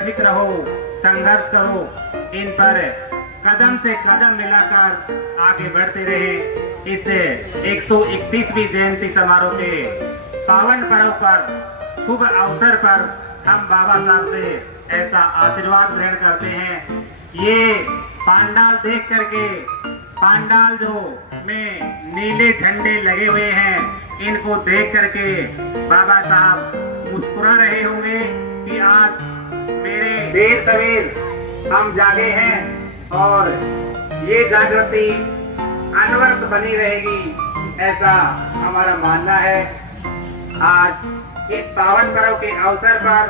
संगठित रहो, संघर्ष करो, इन पर कदम से कदम मिलाकर आगे बढ़ते रहे। इस 131वीं जयंती समारोह के पावन पर्व पर, शुभ अवसर पर हम बाबा साहब से ऐसा आशीर्वाद ग्रहण करते हैं। ये पांडाल देख करके, पांडाल जो में नीले झंडे लगे हुए हैं, इनको देख करके बाबा साहब मुस्कुरा रहे होंगे कि आज मेरे देर सवेर हम जागे हैं और ये जागृति अनवरत बनी रहेगी, ऐसा हमारा मानना है। आज इस पावन पर्व के अवसर पर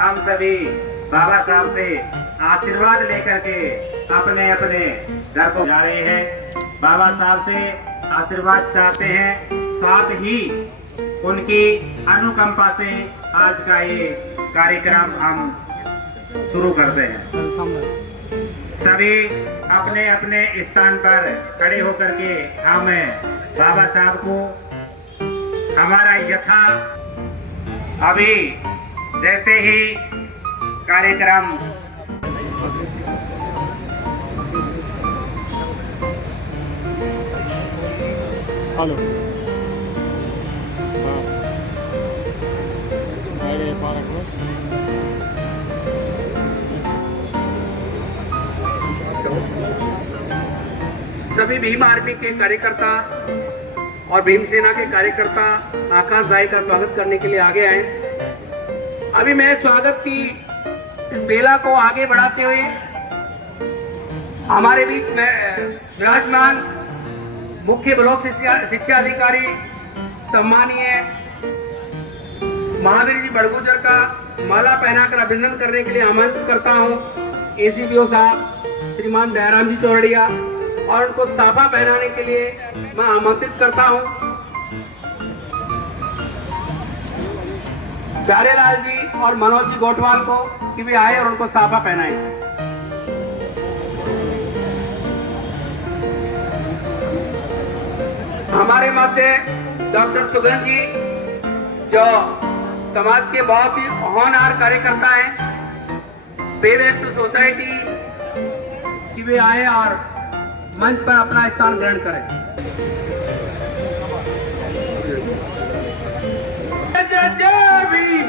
हम सभी बाबा साहब से आशीर्वाद लेकर के अपने अपने घर को जा रहे हैं। बाबा साहब से आशीर्वाद चाहते हैं, साथ ही उनकी अनुकंपा से आज का ये कार्यक्रम हम शुरू करते हैं। सभी अपने अपने स्थान पर खड़े होकर के हम बाबा साहब को हमारा यथा अभी जैसे ही कार्यक्रम हेलो सभी भीम आर्मी के कार्यकर्ता और भीम सेना के कार्यकर्ता आकाश भाई का स्वागत करने के लिए आगे आए। अभी मैं स्वागत की इस बेला को आगे बढ़ाते हुए हमारे बीच में विराजमान मुख्य ब्लॉक शिक्षा अधिकारी सम्मानीय महावीर जी बड़गुजर का माला पहनाकर अभिनंदन करने के लिए आमंत्रित करता हूं। एसीपीओ साहब श्रीमान दयाराम जी चौरड़िया और उनको साफा पहनाने के लिए मैं आमंत्रित करता हूं। प्यारेलाल जी और मनोज जी गोटवाल को कि भी आए और उनको साफा पहनाएं। हमारे मध्य डॉक्टर सुगन जी जो समाज के बहुत ही होनहार कार्यकर्ता हैं, पेवेट टू सोसाइटी कि वे आए और मंच पर अपना स्थान ग्रहण करें। जय भीम।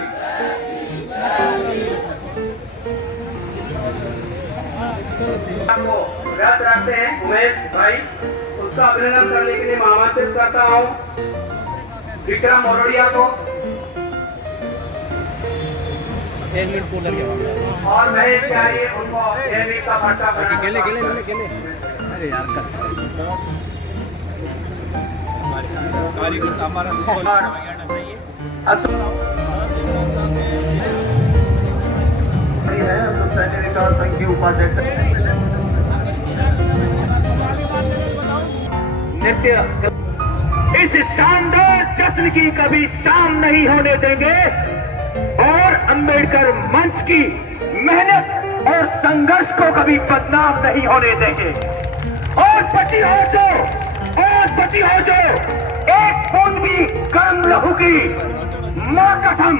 आपको व्यस्त रखते हैं उमेश भाई, उसका अभिनंदन करने के लिए मैं आमंत्रित करता हूँ विक्रम मोरडिया को और महेश प्यारी उनको जयवीर का भट्टा केले अरे यार हमारा सैन्य विकास संघ के उपाध्यक्ष नृत्य इस शानदार जश्न की कभी शाम नहीं होने देंगे और अंबेडकर मंच की मेहनत और संघर्ष को कभी बदनाम नहीं होने देंगे। और बची हो जो एक बूंद भी गर्म लहू की मां कसम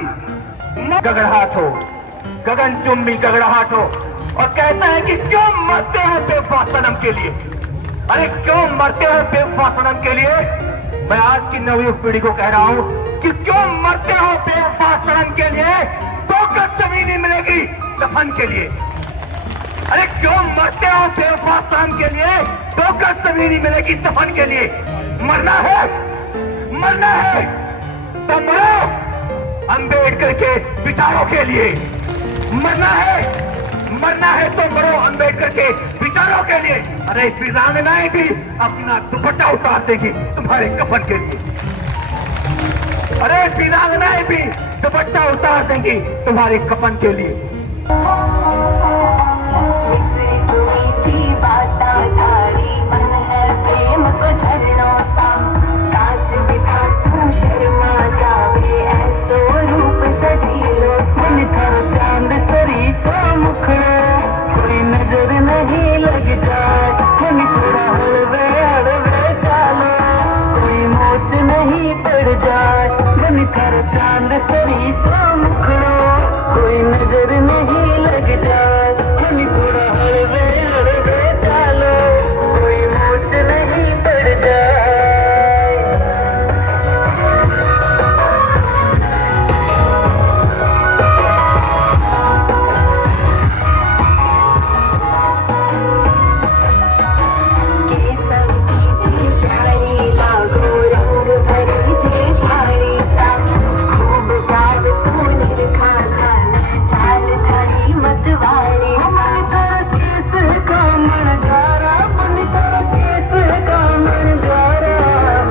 गगड़ाहट हो, गगन चुम्बी गगड़ाहट हो और कहता है कि क्यों मरते हो बेवफा सनम के लिए। अरे क्यों मरते हो बेवफा सनम के लिए। मैं आज की नवयुवक पीढ़ी को कह रहा हूं कि क्यों मरते हो बेवफा सनम के लिए। तो कब जमीन नहीं मिलेगी दफन के लिए। अरे क्यों मरते हो बेवफा सनम के लिए। तो कब जमीन नहीं मिलेगी दफन के लिए। मरना है तो मरो अंबेडकर के विचारों के लिए। मरना है तो मरो अंबेडकर के विचारों के लिए। अरे वीरांगनाएं भी अपना दुपट्टा उतार देगी तुम्हारे कफन के लिए। अरे वीरांगनाएं भी दुपट्टा उतार देंगी तुम्हारे कफन के लिए। चांद सरी सो मुखड़ो कोई नजर नहीं लग जाए, मनी थोड़ा हलवे हलवे चालो, कोई मोच नहीं पड़ जाए। केसर की थी प्यारी लागो, रंग भरी थे थाली सा, खूब चाव सोनेर खा खाना, चाल थारी मतवाली सा। मन तेरा केस का मनगारा, मन तेरा केस का मनगारा,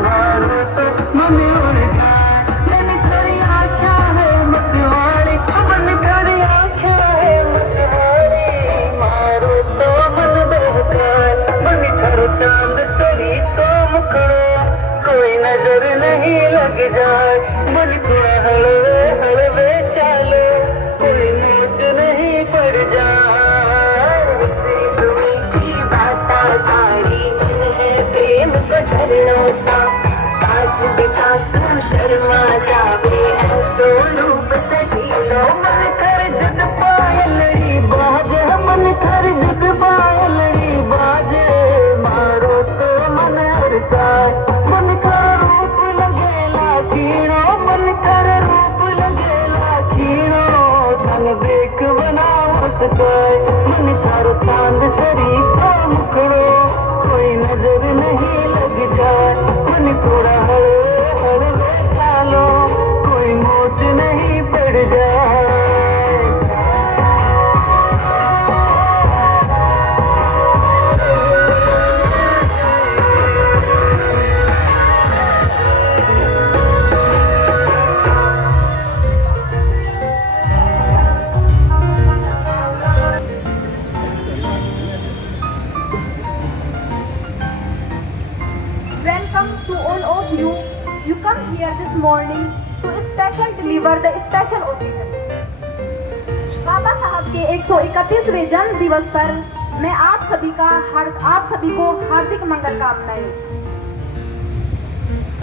मारो तो मन उड़ जाए, मन तेरी आँखें है मतवाली, मन तेरी आँखें है मतवाली, मारो तो मन बहकाए, मन थारो चांद सरी सो मुखड़ो, कोई नजर नहीं लग जाए, मन थोड़ा हलवे हलवे चालो, कोई मोच नहीं पड़ जाए। मिसरी सुनी की बाता तारी, है प्रेम को झरनों सा, काज बिकासू शर्मा जावे, ऐसो रूप सजीलो। मन कर जग पायलड़ी बाजे, मन कर जग पायलड़ी बाजे, मारो तो मन हरसाए, मन थारा रूप लगेला खीणो, मन थारा रूप लगेला खीणो, तन देख बनाओ सकाए, मन थारो चांद सरी सो मुखड़ो, कोई नजर नहीं लग जाए, मन थोड़ा हलवे हलवे चालो, कोई मोच नहीं पड़ जाए। Welcome to all of you. You come here this morning to special deliver the special occasion. बाबा साहब के 131वें जन्म दिवस पर मैं आप सभी को हार्दिक मंगल कामनाएं।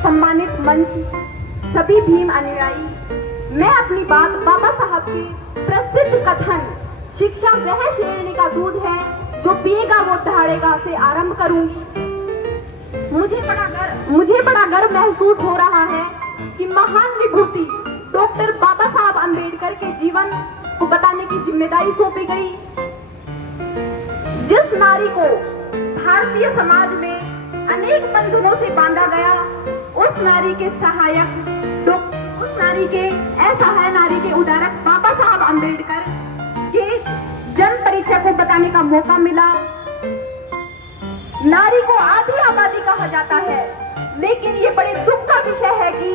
सम्मानित मंच, सभी भीम अनुयायी, मैं अपनी बात बाबा साहब के प्रसिद्ध कथन शिक्षा वह शेरनी का दूध है जो पिएगा वो दहाड़ेगा से आरंभ करूंगी। मुझे बड़ा गर्व महसूस हो रहा है कि महान विभूति डॉक्टर बाबा साहब अंबेडकर के जीवन को बताने की जिम्मेदारी सौंपी गई। जिस नारी को भारतीय समाज में अनेक बंधनों से बांधा गया, उस नारी के असहाय नारी के उदारक बाबा साहब अंबेडकर के जन्म परिचय को बताने का मौका मिला। नारी को आधी आबादी कहा जाता है, लेकिन ये बड़े दुख का विषय है कि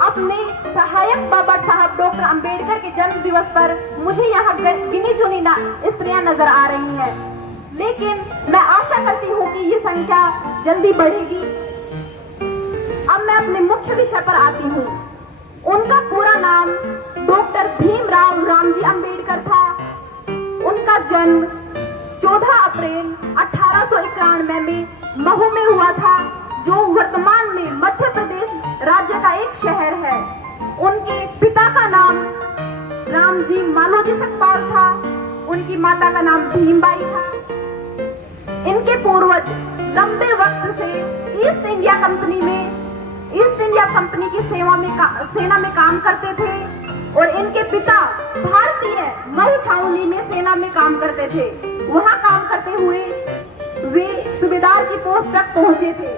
अपने सहायक बाबा साहब डॉक्टर अंबेडकर के जन्म दिवस पर मुझे यहाँ गिनी चुनी स्त्रियां नजर आ रही हैं, लेकिन मैं आशा करती हूँ कि ये संख्या जल्दी बढ़ेगी। अब मैं अपने मुख्य विषय पर आती हूँ। उनका पूरा नाम डॉक्टर भीमराव रामजी अंबेडकर था। उनका जन्म 14 अप्रैल 1891 में महू में हुआ था, जो वर्तमान में मध्य प्रदेश राज्य का एक शहर है। उनके पिता का नाम रामजी मालोजी सतपाल था, उनकी माता का नाम भीमबाई था। इनके पूर्वज लंबे वक्त से ईस्ट इंडिया कंपनी की सेना में काम करते थे और इनके पिता भारतीय महू छावनी में सेना में काम करते थे। वहां काम करते हुए वे सूबेदार की पोस्ट तक पहुंचे थे।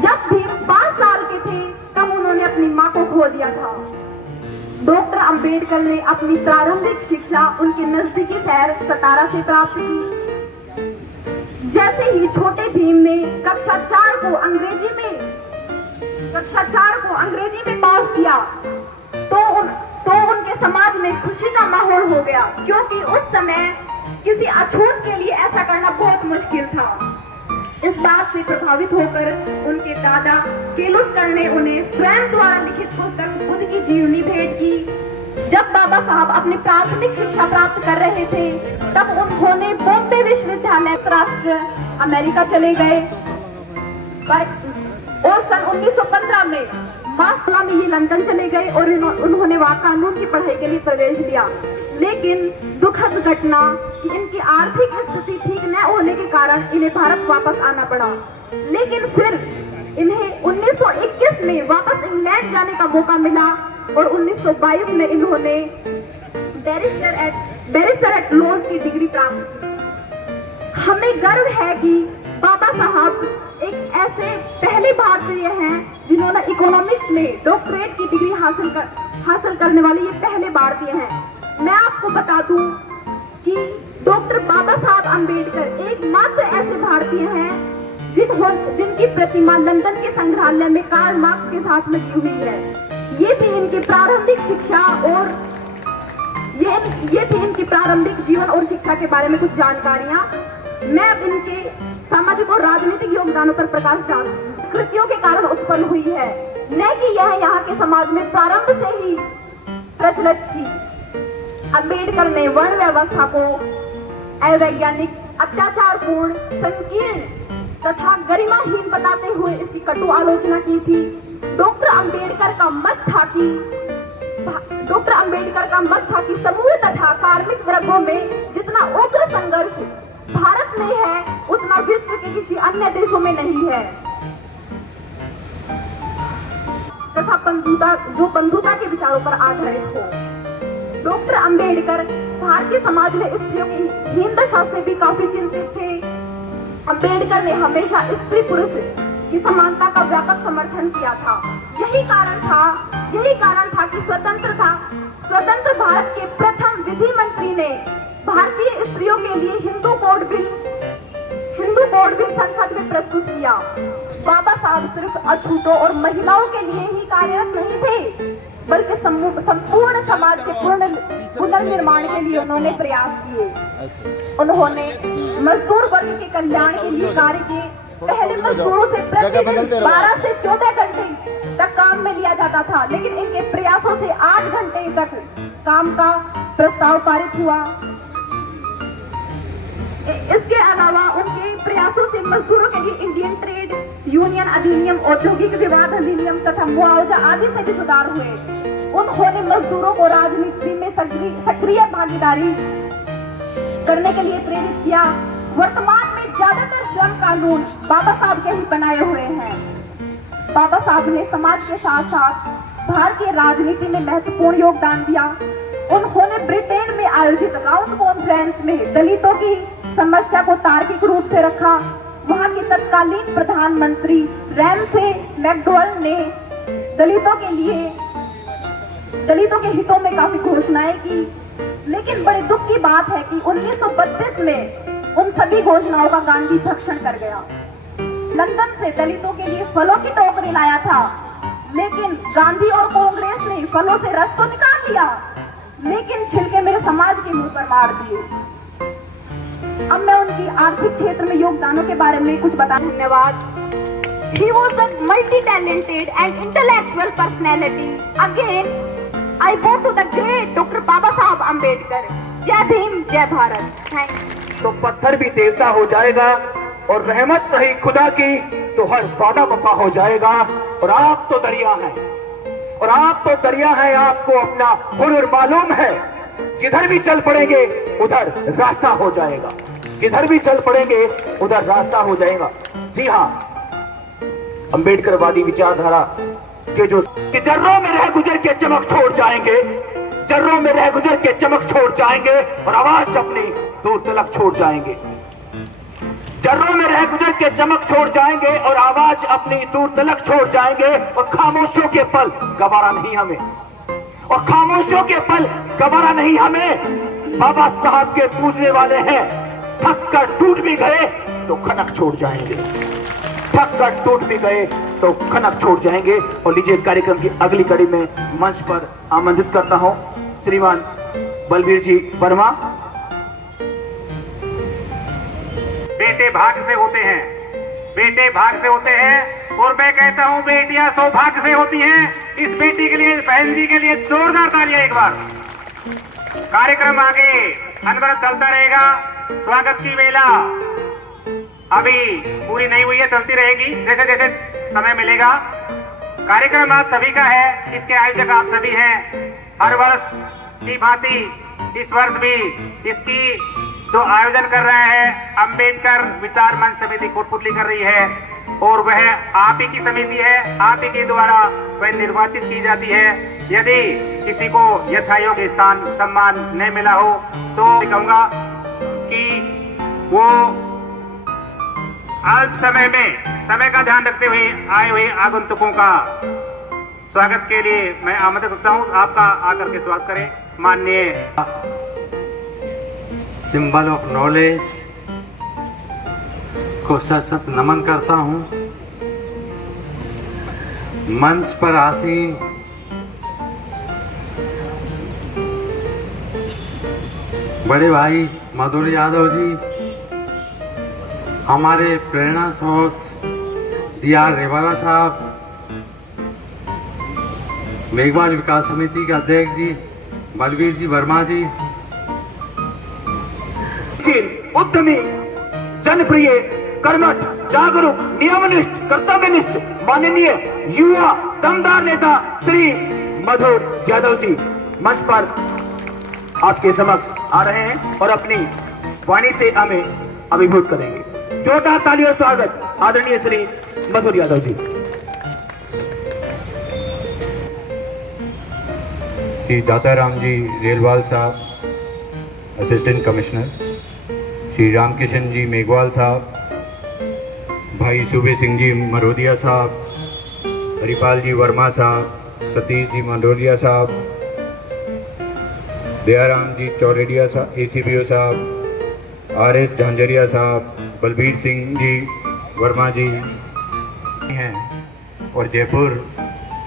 जब भीम 5 साल के थे तब उन्होंने अपनी मां को खो दिया था। डॉक्टर अंबेडकर ने अपनी प्रारंभिक शिक्षा उनके नजदीकी शहर सतारा से प्राप्त की। जैसे ही छोटे भीम ने कक्षा 4 को अंग्रेजी में पास किया तो उनके समाज में खुशी का माहौल हो गया, क्योंकि उस समय किसी अछूत के लिए ऐसा करना बहुत मुश्किल था। इस बात से प्रभावित होकर उनके दादा केलुस्कर ने उन्हें स्वयं द्वारा लिखित पुस्तक बुद्ध की जीवनी भेंट की। जब बाबा साहब अपनी प्राथमिक शिक्षा प्राप्त कर रहे थे तब उन्होंने बॉम्बे विश्वविद्यालय राष्ट्र अमेरिका चले गए। और सन 1915 में मास्टर में ये लंदन चले गए और उन्होंने वहाँ कानून की पढ़ाई के लिए प्रवेश लिया। लेकिन दुखद घटना कि इनकी आर्थिक स्थिति ठीक न होने के कारण इन्हें भारत वापस आना पड़ा। लेकिन फिर इन्हें 1921 में वापस इंग्लैंड जाने का मौका मिला और 1922 में इन्होंने बैरिस्टर एट लॉज की डिग्री प्राप्त की। हमें गर्व है कि बाबा साहब एक ऐसे पहले भारतीय हैं जिन्होंने इकोनॉमिक्स में डॉक्टरेट की डिग्री हासिल करने वाले ये पहले भारतीय हैं। मैं आपको बता दूं कि डॉक्टर बाबा साहब अंबेडकर एकमात्र ऐसे भारतीय हैं जिनकी प्रतिमा लंदन के संग्रहालय में कार्ल मार्क्स के साथ लगी हुई है। ये थी इनकी प्रारंभिक शिक्षा और ये थी इनकी प्रारंभिक जीवन और शिक्षा के बारे में कुछ जानकारियां। मैं अब इनके सामाजिक और राजनीतिक योगदानों पर प्रकाश डालती हूँ। कृतियों के कारण उत्पन्न हुई है, न कि यह यहाँ के समाज में प्रारंभ से ही प्रचलित थी। अंबेडकर ने वर्ण व्यवस्था को अवैज्ञानिक, अत्याचारपूर्ण, संकीर्ण तथा गरिमाहीन बताते हुए इसकी कटु आलोचना की थी। डॉक्टर अंबेडकर का मत था कि समूह तथा कार्मिक वर्गों में जितना उग्र संघर्ष भारत में है उतना विश्व के किसी अन्य देशों में नहीं है तथा बंधुता के विचारों पर आधारित हो। डॉक्टर अंबेडकर भारतीय समाज में स्त्रियों की हीन दशा से भी काफी चिंतित थे। अंबेडकर ने हमेशा स्त्री पुरुष की समानता का व्यापक समर्थन किया था। यही कारण था कि स्वतंत्र भारत के प्रथम विधि मंत्री ने भारतीय स्त्रियों के लिए हिंदू कोड बिल संसद में प्रस्तुत किया। बाबा साहब सिर्फ अछूतों और महिलाओं के लिए ही कार्यरत नहीं थे, बल्कि संपूर्ण समाज के पुनर्निर्माण के लिए उन्होंने प्रयास किए। उन्होंने मजदूर वर्ग के कल्याण के लिए कार्य किए। पहले मजदूरों से प्रतिदिन 12 से 14 घंटे तक काम में लिया जाता था, लेकिन इनके प्रयासों से 8 घंटे तक काम का प्रस्ताव पारित हुआ। इसके अलावा उनके प्रयासों से मजदूरों के लिए इंडियन ट्रेड यूनियन अधिनियम, औद्योगिक विवाद अधिनियम तथा मुआवजा आदि से भी सुधार हुए। उन्होंने मजदूरों को राजनीति में सक्रिय भागीदारी करने के लिए प्रेरित किया। वर्तमान में ज्यादातर श्रम कानून बाबा साहब के ही बनाए हुए हैं। बाबा साहब ने समाज के साथ साथ भारतीय राजनीति में महत्वपूर्ण योगदान दिया। उन्होंने ब्रिटेन में आयोजित राउंड कॉन्फ्रेंस में दलितों की समस्या को तार्किक रूप से रखा। वहां के तत्कालीन प्रधानमंत्री रैमसे मैकडॉवेल ने दलितों के हितों में काफी घोषणाएं की। लेकिन बड़े दुख की बात है कि 1932 में उन सभी घोषणाओं का गांधी भक्षण कर गया। लंदन से दलितों के लिए फलों की टोकरी लाया था, लेकिन गांधी और कांग्रेस ने फलों से रस तो निकाल लिया, लेकिन छिलके मेरे समाज के मुंह पर मार दिए। अब मैं उनकी आर्थिक क्षेत्र में योगदानों के बारे में कुछ बता। धन्यवाद। He was a multi-talented and intellectual personality. Again, I bow to the great Dr. बाबा साहब अंबेडकर। जय भीम, जय भारत। Thank you. तो पत्थर भी देवता हो जाएगा और रहमत रही खुदा की तो हर वादा वफा हो जाएगा। और आप तो दरिया हैं, आपको अपना हुनर मालूम है। जिधर भी चल पड़ेंगे उधर रास्ता हो जाएगा, जिधर भी चल पड़ेंगे उधर रास्ता हो जाएगा। जी हाँ, अंबेडकरवादी विचारधारा के जो कि जर्रों में रह गुजर के चमक छोड़ जाएंगे, जर्रों में रह गुजर के चमक छोड़ जाएंगे और आवाज अपनी दूर तलक छोड़ जाएंगे। जर्रों में रह गुजर के चमक छोड़ जाएंगे और आवाज अपनी दूर तलक छोड़ जाएंगे। और खामोशियों के पल गवारा नहीं हमें, और खामोशियों के पल गवारा नहीं हमें। बाबा साहब के पूजने वाले हैं, थक कर टूट भी गए तो खनक छोड़ जाएंगे, थक कर टूट भी गए तो खनक छोड़ जाएंगे। और लीजिए कार्यक्रम की अगली कड़ी में मंच पर आमंत्रित करता हूं श्रीमान बलबीर जी वर्मा। बेटे भाग्य से होते हैं, बेटे भाग्य से होते हैं, और मैं कहता हूं बेटियां सौभाग्य से होती हैं। इस बेटी के लिए, बहन जी के लिए जोरदार तालियां एक बार। कार्यक्रम आगे अनवरत चलता रहेगा। स्वागत की बेला अभी पूरी नहीं हुई है, चलती रहेगी। जैसे जैसे समय मिलेगा। कार्यक्रम आप सभी का है, इसके आयोजक आप सभी हैं। हर वर्ष की भांति इस वर्ष भी इसकी जो आयोजन कर रहा है अंबेडकर विचार मंच समिति कोटपुतली कर रही है, और वह आप ही की समिति है, आप ही के द्वारा वह निर्वाचित की जाती है। यदि किसी को यथायोग्य स्थान सम्मान नहीं मिला हो तो कहूंगा कि वो अल्प समय में समय का ध्यान रखते हुए आए हुए आगंतुकों का स्वागत के लिए मैं आमंत्रित करता हूं। आपका आकर के स्वागत करें। माननीय सिंबल ऑफ नॉलेज को सत सत नमन करता हूं। मंच पर आसीन बड़े भाई मधुर यादव जी, हमारे प्रेरणा स्रोत D.R. रेवाला साहब, मेघवाल विकास समिति के अध्यक्ष जी बलवीर जी वर्मा जी, उद्यमी, जनप्रिय, कर्मठ, जागरूक, नियमनिष्ठ, कर्तव्यनिष्ठ, माननीय युवा दमदार नेता श्री मधुर यादव जी मंच पर आपके समक्ष आ रहे हैं और अपनी वाणी से हमें अभिभूत करेंगे। जोरदार तालियों स्वागत आदरणीय श्री मधुर यादव जी। श्री दाताराम जी रेलवाल साहब, असिस्टेंट कमिश्नर, श्री रामकिशन जी मेघवाल साहब, भाई सूबे सिंह जी मरोदिया साहब, हरिपाल जी वर्मा साहब, सतीश जी मंडोलिया साहब, दयाराम जी चौरेडिया साहब, ACBO साहब, RS झांझरिया साहब, बलबीर सिंह जी वर्मा जी हैं। और जयपुर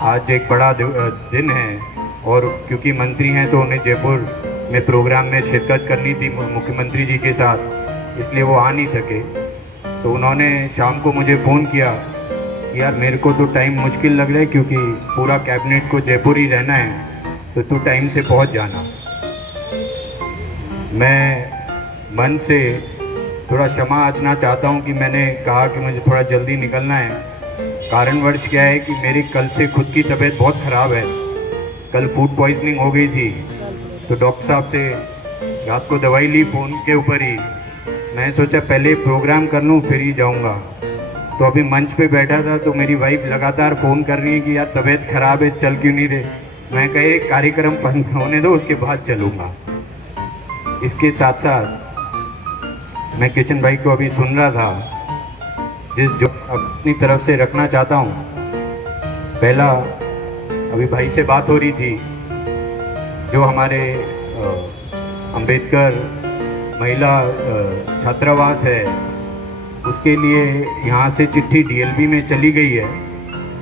आज एक बड़ा दिन है, और क्योंकि मंत्री हैं तो उन्हें जयपुर में प्रोग्राम में शिरकत करनी थी मुख्यमंत्री जी के साथ, इसलिए वो आ नहीं सके। तो उन्होंने शाम को मुझे फ़ोन किया कि यार मेरे को तो टाइम मुश्किल लग रहा है क्योंकि पूरा कैबिनेट को जयपुर ही रहना है, तो तू टाइम से पहुंच जाना। मैं मन से थोड़ा क्षमा याचना चाहता हूं कि मैंने कहा कि मुझे थोड़ा जल्दी निकलना है। कारणवश क्या है कि मेरी कल से खुद की तबीयत बहुत ख़राब है। कल फूड पॉइजनिंग हो गई थी, तो डॉक्टर साहब से रात को दवाई ली फ़ोन के ऊपर ही। मैं सोचा पहले प्रोग्राम कर लूँ फिर ही जाऊँगा। तो अभी मंच पे बैठा था तो मेरी वाइफ लगातार फ़ोन कर रही है कि यार तबीयत ख़राब है, चल क्यों नहीं रहे। मैं कहे कार्यक्रम बंद होने दो, उसके बाद चलूँगा। इसके साथ साथ मैं किचन भाई को अभी सुन रहा था, जो अपनी तरफ से रखना चाहता हूँ। पहला, अभी भाई से बात हो रही थी, जो हमारे अंबेडकर महिला छात्रावास है, उसके लिए यहाँ से चिट्ठी DLB में चली गई है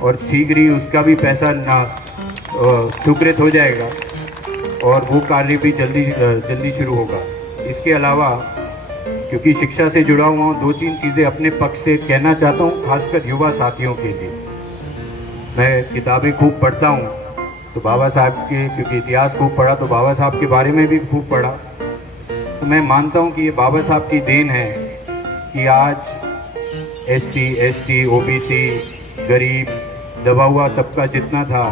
और शीघ्र ही उसका भी पैसा स्वीकृत हो जाएगा और वो कार्य भी जल्दी शुरू होगा। इसके अलावा क्योंकि शिक्षा से जुड़ा हुआ हूँ, 2-3 चीज़ें अपने पक्ष से कहना चाहता हूँ, खासकर युवा साथियों के लिए। मैं किताबें खूब पढ़ता हूँ, तो बाबा साहब के, क्योंकि इतिहास खूब पढ़ा तो बाबा साहब के बारे में भी खूब पढ़ा। तो मैं मानता हूँ कि ये बाबा साहब की देन है कि आज SC, ST, OBC, गरीब, दबा हुआ तबका जितना था,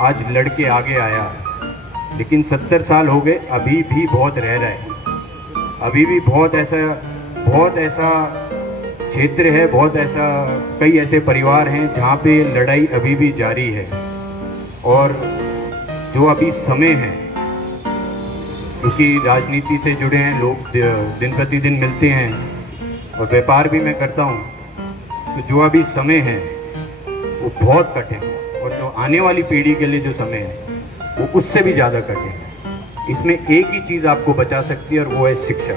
आज लड़के आगे आया। लेकिन 70 साल हो गए, अभी भी बहुत रह रहा है। अभी भी बहुत ऐसा क्षेत्र है, कई ऐसे परिवार हैं जहाँ पे लड़ाई अभी भी जारी है। और जो अभी समय है, क्योंकि राजनीति से जुड़े हैं लोग, दिन प्रतिदिन मिलते हैं और व्यापार भी मैं करता हूँ, तो जो अभी समय है वो बहुत कठिन है, और जो आने वाली पीढ़ी के लिए जो समय है वो उससे भी ज़्यादा कठिन है। इसमें एक ही चीज़ आपको बचा सकती है और वो है शिक्षा।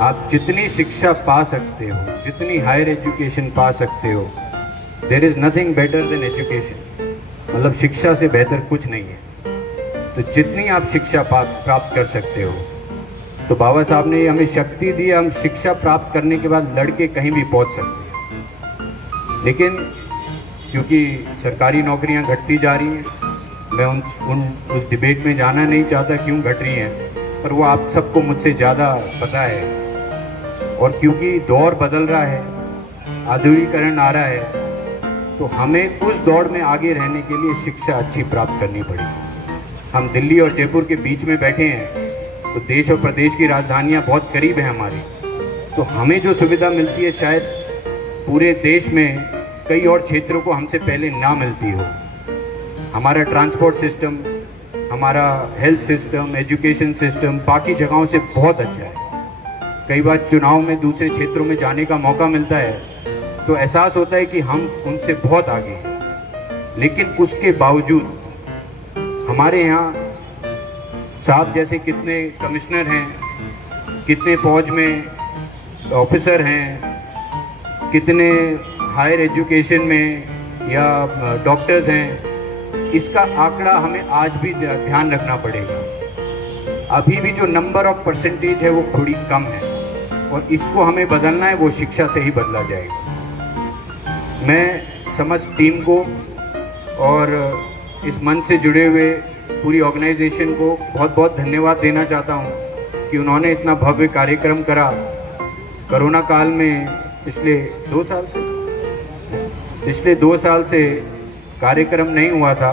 आप जितनी शिक्षा पा सकते हो, जितनी हायर एजुकेशन पा सकते हो, there is nothing better than education. मतलब शिक्षा से बेहतर कुछ नहीं है। तो जितनी आप शिक्षा प्राप्त कर सकते हो, तो बाबा साहब ने हमें शक्ति दी, हम शिक्षा प्राप्त करने के बाद लड़के कहीं भी पहुंच सकते हैं। लेकिन क्योंकि सरकारी नौकरियां घटती जा रही हैं, मैं उस डिबेट में जाना नहीं चाहता क्यों घट रही हैं, पर वो आप सबको मुझसे ज़्यादा पता है। और क्योंकि दौर बदल रहा है, आधुनिकीकरण आ रहा है, तो हमें उस दौड़ में आगे रहने के लिए शिक्षा अच्छी प्राप्त करनी पड़ेगी। हम दिल्ली और जयपुर के बीच में बैठे हैं, तो देश और प्रदेश की राजधानियां बहुत करीब हैं हमारी, तो हमें जो सुविधा मिलती है शायद पूरे देश में कई और क्षेत्रों को हमसे पहले ना मिलती हो। हमारा ट्रांसपोर्ट सिस्टम, हमारा हेल्थ सिस्टम, एजुकेशन सिस्टम बाकी जगहों से बहुत अच्छा है। कई बार चुनाव में दूसरे क्षेत्रों में जाने का मौका मिलता है तो एहसास होता है कि हम उनसे बहुत आगे हैं, लेकिन उसके बावजूद हमारे यहाँ साहब जैसे कितने कमिश्नर हैं, कितने फौज में ऑफिसर हैं, कितने हायर एजुकेशन में या डॉक्टर्स हैं, इसका आंकड़ा हमें आज भी ध्यान रखना पड़ेगा। अभी भी जो नंबर ऑफ परसेंटेज है वो थोड़ी कम है और इसको हमें बदलना है, वो शिक्षा से ही बदला जाएगा। मैं समस्त टीम को और इस मंच से जुड़े हुए पूरी ऑर्गेनाइजेशन को बहुत बहुत धन्यवाद देना चाहता हूँ कि उन्होंने इतना भव्य कार्यक्रम करा। कोरोना काल में पिछले 2 साल से कार्यक्रम नहीं हुआ था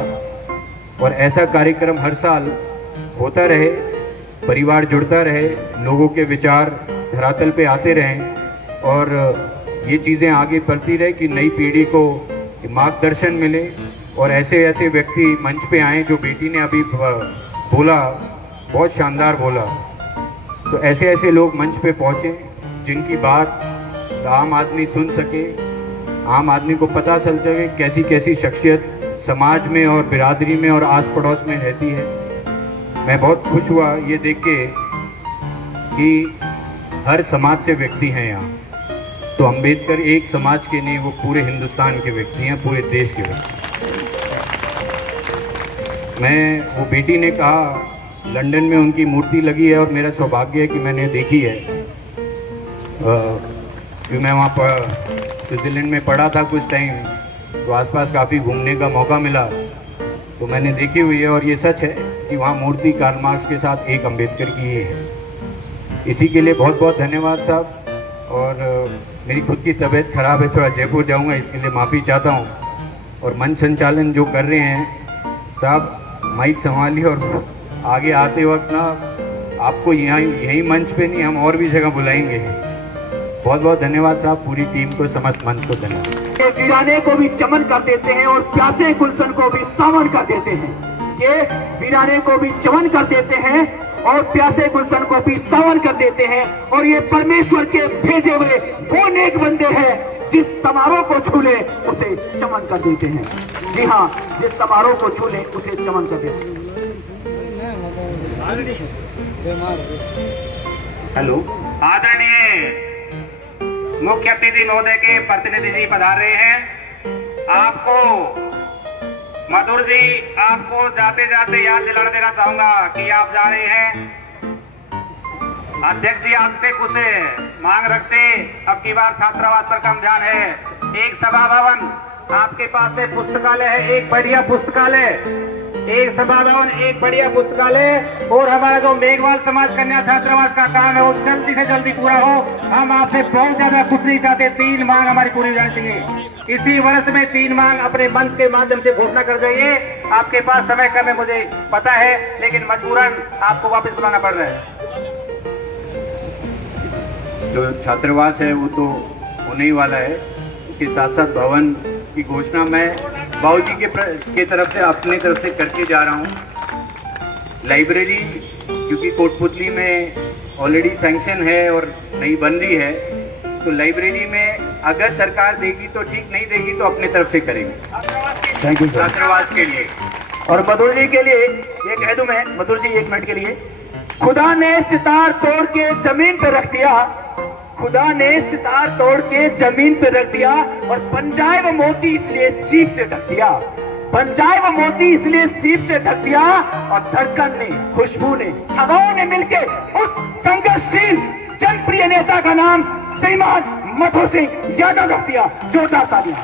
और ऐसा कार्यक्रम हर साल होता रहे, परिवार जुड़ता रहे, लोगों के विचार धरातल पे आते रहें और ये चीज़ें आगे बढ़ती रहे कि नई पीढ़ी को मार्गदर्शन मिले और ऐसे ऐसे व्यक्ति मंच पे आएँ जो बेटी ने अभी बोला, बहुत शानदार बोला। तो ऐसे ऐसे लोग मंच पे पहुँचें जिनकी बात आम आदमी सुन सके, आम आदमी को पता चल सके कैसी कैसी शख्सियत समाज में और बिरादरी में और आस पड़ोस में रहती है। मैं बहुत खुश हुआ ये देख के कि हर समाज से व्यक्ति हैं यहाँ। तो अंबेडकर एक समाज के नहीं, वो पूरे हिंदुस्तान के व्यक्ति हैं, पूरे देश के व्यक्ति। मैं वो बेटी ने कहा लंदन में उनकी मूर्ति लगी है और मेरा सौभाग्य है कि मैंने देखी है, कि मैं वहाँ पर स्विट्ज़रलैंड में पढ़ा था कुछ टाइम, तो आसपास काफ़ी घूमने का मौका मिला तो मैंने देखी हुई है और ये सच है कि वहाँ मूर्ति कार्ल मार्क्स के साथ एक अंबेडकर की है। इसी के लिए बहुत बहुत धन्यवाद साहब। और मेरी खुद की तबीयत ख़राब है, थोड़ा जयपुर जाऊँगा, इसके लिए माफ़ी चाहता हूँ। और मंच संचालन जो कर रहे हैं साहब, माइक संभालिए और आगे आते वक्त ना आपको यही मंच पे नहीं, हम और भी जगह बुलाएंगे। बहुत बहुत धन्यवाद साहब, पूरी टीम को, समस्त मंच को धन्यवाद। वीराने को भी चमन कर देते हैं और प्यासे गुलशन को भी सावन कर देते हैं। ये वीराने को भी चमन कर देते हैं और प्यासे गुलशन को भी सावन कर देते हैं। और ये परमेश्वर के भेजे हुए वो नेक बंदे हैं जिस समारोह को छू ले उसे चमन कर देते हैं। जी हाँ, जिस समारोह को छू ले उसे चमन कर देते हैं। हेलो, आदरणीय मुख्य अतिथि महोदय के प्रतिनिधि जी पधार रहे हैं। आपको मधुर जी, आपको जाते जाते याद दिलाना देना चाहूंगा कि आप जा रहे हैं। अध्यक्ष जी आपसे कुछ मांग रखते, अब की बार छात्रावास पर कम ध्यान है। एक सभा भवन आपके पास में पुस्तकालय है, एक बढ़िया पुस्तकालय, एक सभा भवन, एक बढ़िया पुस्तकालय और हमारा जो मेघवाल समाज कन्या छात्रावास का काम है वो जल्दी से जल्दी पूरा हो। हम आपसे बहुत ज्यादा कुछ नहीं चाहते, 3 मांग हमारी पूरी हो जानी चाहिए। इसी वर्ष में 3 मांग अपने मंच के माध्यम से घोषणा कर जाइए। आपके पास समय कम है मुझे पता है, लेकिन मजबूरन आपको वापस बुलाना पड़ रहा है। जो छात्रावास है वो तो होने ही वाला है, उसके साथ साथ भवन की घोषणा मैं बाबूजी के तरफ से अपनी तरफ से करके जा रहा हूँ। लाइब्रेरी क्योंकि कोटपुतली में ऑलरेडी सैंक्शन है और नई बन रही है, तो लाइब्रेरी में अगर सरकार देगी तो ठीक, नहीं देगी तो अपनी तरफ से करेंगे। Thank you sir. छात्रावास के लिए और मधुर जी के लिए ये कह दूं मैं, मधुर जी 1 मिनट के लिए, खुदा ने सितार तोड़ के जमीन पे रख दिया, खुदा ने सितार तोड़ के जमीन पे रख दिया और पंजाब व मोती इसलिए सीप से ढक दिया, पंजाब व मोती इसलिए सीप से ढक दिया। और धड़कन ने, खुशबू ने, हवाओं ने मिलके उस संघर्षशील जनप्रिय नेता का नाम श्रीमान मधुर सिंह यादव रख दिया। जोरदार तालियां।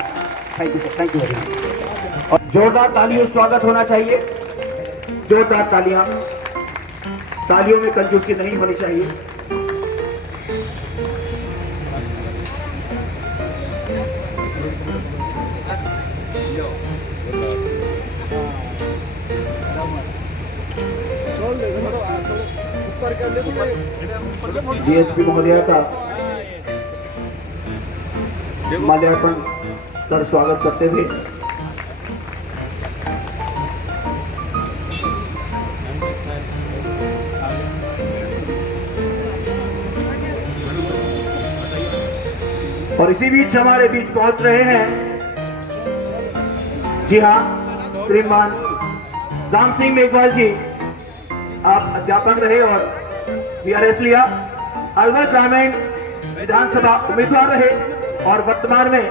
Thank you sir, thank you very much. और जोरदार तालियों स्वागत होना चाहिए, जोरदार तालियां, तालियों में कंजूसी नहीं होनी चाहिए। जीएसपी महोदय का माल्यार्पण कर स्वागत करते हुए और इसी बीच हमारे बीच पहुंच रहे हैं, जी हाँ, श्रीमान राम सिंह मेघवाल जी। आप अध्यापक रहे और वीआरएस लिया, अलवर ग्रामीण विधानसभा उम्मीदवार रहे और वर्तमान में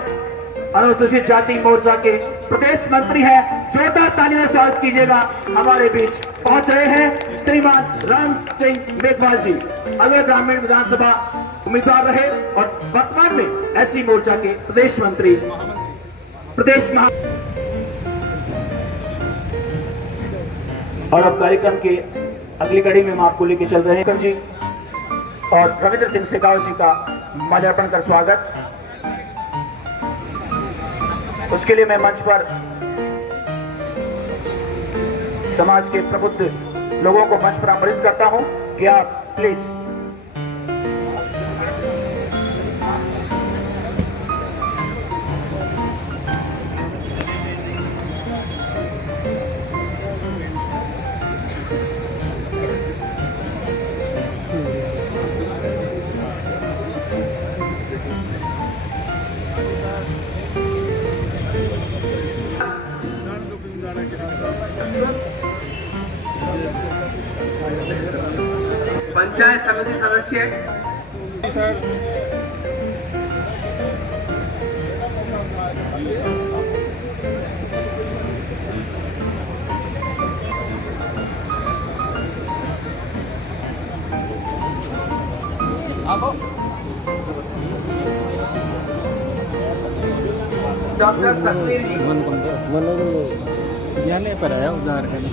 अनुसूचित जाति मोर्चा के प्रदेश मंत्री हैं। जोरदार तालियों से स्वागत कीजिएगा। हमारे बीच पहुंच रहे हैं श्रीमान राम सिंह मेघवाल जी, अलवर ग्रामीण विधानसभा उम्मीदवार रहे और वर्तमान में एससी मोर्चा के प्रदेश मंत्री, प्रदेश महा। और अब कार्यक्रम के अगली कड़ी में हम आपको लेके चल रहे हैं जी और रविंद्र सिंह शेखावत जी का माल्यार्पण कर स्वागत। उसके लिए मैं मंच पर समाज के प्रबुद्ध लोगों को मंच पर आमंत्रित करता हूं कि आप प्लीज पंचायत समिति सदस्य डॉक्टर सतवीर जी, जाने पर आया उधार करने।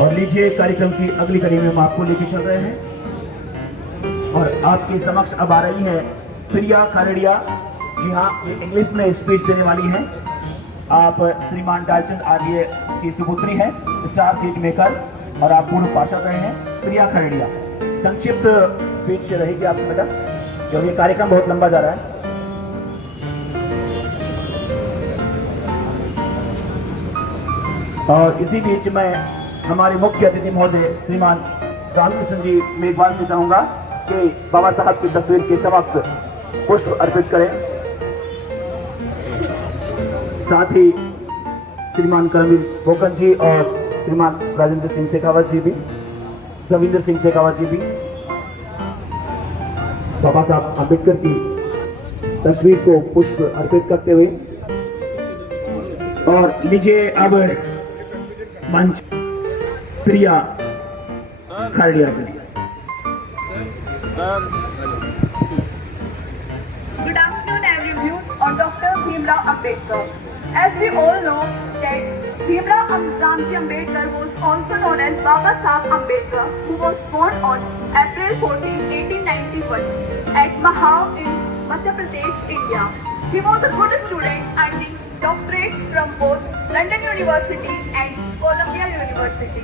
और लीजिए, कार्यक्रम की अगली कड़ी में हम आपको लेके चल रहे हैं और आपके समक्ष अब आ रही है प्रिया खरड़िया। जी हाँ, ये इंग्लिश में स्पीच देने वाली हैं। आप श्रीमान डालचंद आर्य की सुपुत्री हैं, स्टार सीट मेकर, और आप पूर्व पार्षद रहे हैं। प्रिया खरड़िया, संक्षिप्त स्पीच रहेगी आपकी मैडम, क्योंकि ये कार्यक्रम बहुत लंबा जा रहा है। और इसी बीच मैं हमारे मुख्य अतिथि महोदय श्रीमान रामकृष्ण जी मेघवाल से चाहूंगा कि बाबा साहब की तस्वीर के समक्ष पुष्प अर्पित करें। साथ ही श्रीमान करमवीर बोकन जी और श्रीमान रविंद्र सिंह शेखावत जी भी बाबा साहब अम्बेडकर की तस्वीर को पुष्प अर्पित करते हुए। और लीजिए अब मंच प्रिया खरड़िया के लिए। Good afternoon, everyone, on Dr. Bhimrao Ambedkar. As we all know that Bhimrao Ramji Ambedkar was also known as Baba Saheb Ambedkar, who was born on April 14, 1891 at Mahav in Madhya Pradesh, India. He was a good student earning doctorates from both London University and Columbia University.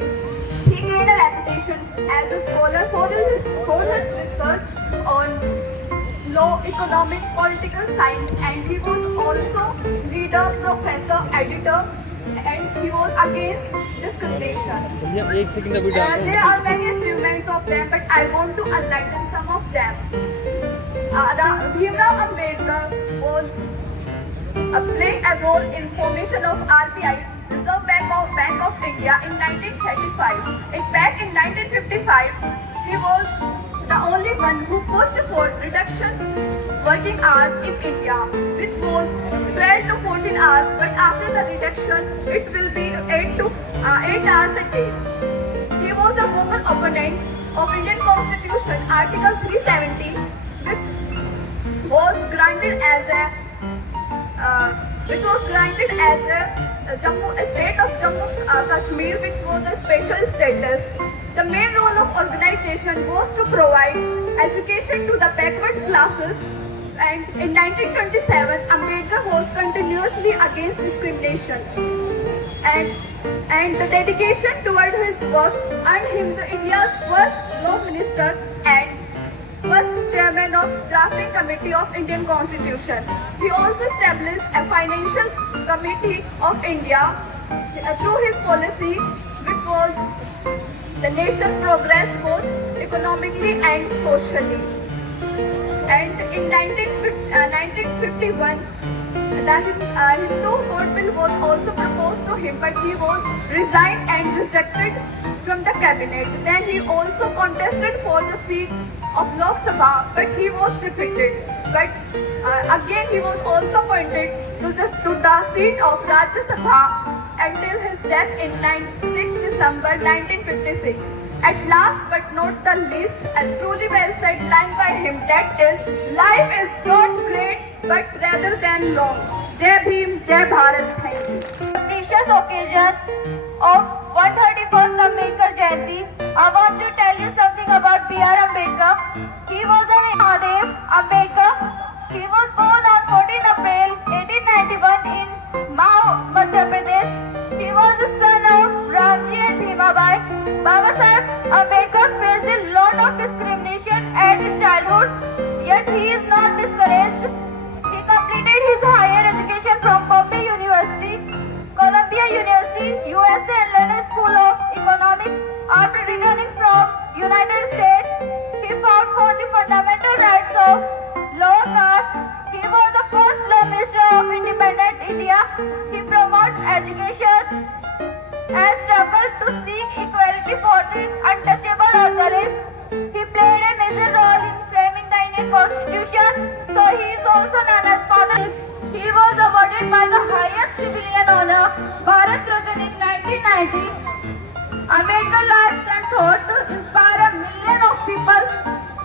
He gained a reputation as a scholar for his research on law, economic, political science, and he was also leader, professor, editor, and he was against discrimination. There are many achievements of them, but I want to enlighten some of them. Bhimrao Ambedkar was playing a role in formation of RBI, Reserve Bank of India, in 1935. Back in 1955, he was the only one who pushed for reduction working hours in India, which was 12 to 14 hours, but after the reduction, it will be 8 hours a day. He was was a vocal opponent of Indian Constitution, Article 370, which was granted as a state of Jammu Kashmir, which was a special status. The main role of organization was to provide education to the backward classes, and in 1927 Ambedkar was continuously against discrimination, and the dedication toward his work earned him the India's first law minister and first chairman of drafting committee of Indian Constitution. He also established a financial committee of India. Through his policy, which was the nation progressed both economically and socially. And in 1951, the Hindu Code Bill was also proposed to him, but he was resigned and rejected from the cabinet. Then he also contested for the seat of Lok Sabha, but he was defeated. But again he was also appointed to the seat of Rajya Sabha until his death in 6 December 1956. At last but not the least, a truly well said line by him, that is, life is not great but rather than long. Jai Bhim, Jai Bharat. Thank you. The precious occasion of 131st Ambedkar Jayanti, I want to tell you something about B.R. Ambedkar. He was an Mahadev Ambedkar. He was born on 14 April 1891 in Mao, Madhya Pradesh. He was the son of Ramji and Bhimabai. Baba Saheb Ambedkar faced a lot of discrimination at his childhood, yet he is not discouraged. He completed his higher education from Bombay University, Columbia University, USA, and London School of Economics. After returning from United States, he fought for the fundamental rights of lower caste. He was the first law minister of independent India. He promoted education and struggled to seek equality for the untouchable or Dalits. He played a major role in framing the Indian Constitution, so he is also known as Father. He was awarded by the highest civilian honor, Bharat Ratna, in 1990. Ambedkar lives and thought to inspire a million of people.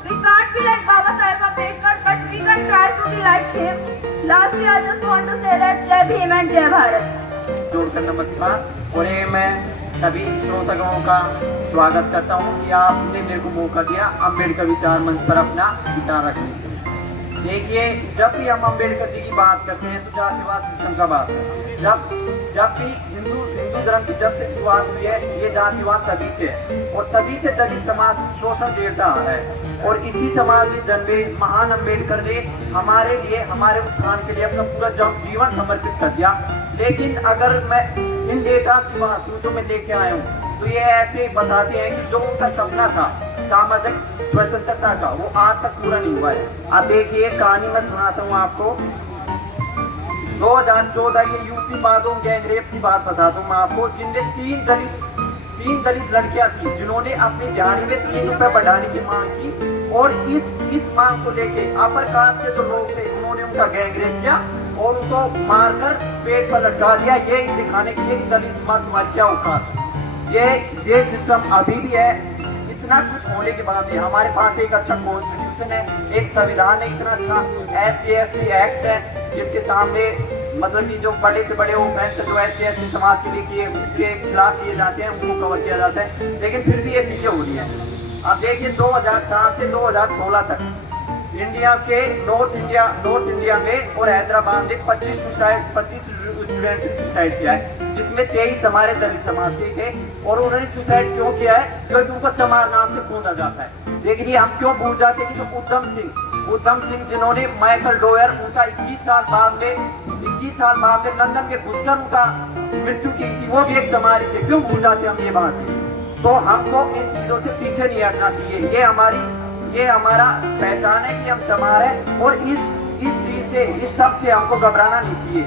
We can't be like Baba Saheb Ambedkar, but we can try to be like him. Lastly, I just want to say that Jai Bhim and Jai Bharat. जोड़कर नमस्कार। और ये मैं सभी श्रोतागणों का स्वागत करता हूँ कि आपने मेरे को मौका दिया अम्बेडकर विचार मंच पर अपना विचार रखने के लिए। देखिए, जब भी हम अम्बेडकर जी की बात करते हैं तो जातिवाद सिस्टम का बात करते हैं। जब भी हिंदू धर्म की जब से शुरुआत हुई है, ये जातिवाद तभी से है, और तभी से दलित समाज शोषण झेलता आ रहा है। और इसी समाज में जन्मे महान अम्बेडकर ने हमारे लिए, हमारे उत्थान के लिए अपना पूरा जीवन समर्पित कर दिया। लेकिन अगर मैं इन डेटास की बात करूं जो मैं लेके आया हूं, तो ये ऐसे बताते हैं कि जो उनका सपना था सामाजिक स्वतंत्रता का, वो आज तक पूरा नहीं हुआ है। अब देखिए, कहानी मैं सुनाता हूं आपको। 2014 के यूपी बादों गैंग रेप की बात बताता हूं मैं आपको, जिनमें तीन दलित लड़कियां थी जिन्होंने अपनी दिहाड़ी में 3 रुपए बढ़ाने की मांग की, और इस मांग को लेके अपर कास्ट के जो लोग थे उन्होंने उनका गैंग रेप किया और उनको मारकर पेट पर लटका दिया, ये दिखाने के लिए कि दलित समाज तुम्हारी क्या औकात है। ये सिस्टम अभी भी है। इतना कुछ होने के बाद भी हमारे पास एक अच्छा कॉन्स्टिट्यूशन है, एक संविधान है, इतना अच्छा SC/ST एक्ट है, जिनके सामने मतलब कि जो बड़े से बड़े ऑफेंस जो SC/ST समाज के लिए उनके खिलाफ किए जाते हैं, उनको कवर किया जाता है। लेकिन फिर भी ये चीजें हो रही हैं। अब देखिए, 2007 से 2016 तक इंडिया के नॉर्थ इंडिया में और हैदराबाद में 25 स्टूडेंट्स ने सुसाइड किया है, जिसमें 23 हमारे दलित समाज के थे। और उन्होंने सुसाइड क्यों किया है? क्योंकि उनको चमार नाम से खोदा जाता है। लेकिन ये हम क्यों भूल जाते हैं कि जो उद्धम सिंह जिन्होंने माइकल डोयर, उनका 21 साल बाद में लंदन में घुसकर उनका मृत्यु की थी, वो भी एक चमारी थे। क्यों भूल जाते हम ये बात? तो हमको इन चीजों से पीछे नहीं हटना चाहिए। ये हमारा पहचान है कि हम चमार हैं, और इस चीज से, इस सब से हमको घबराना नहीं चाहिए।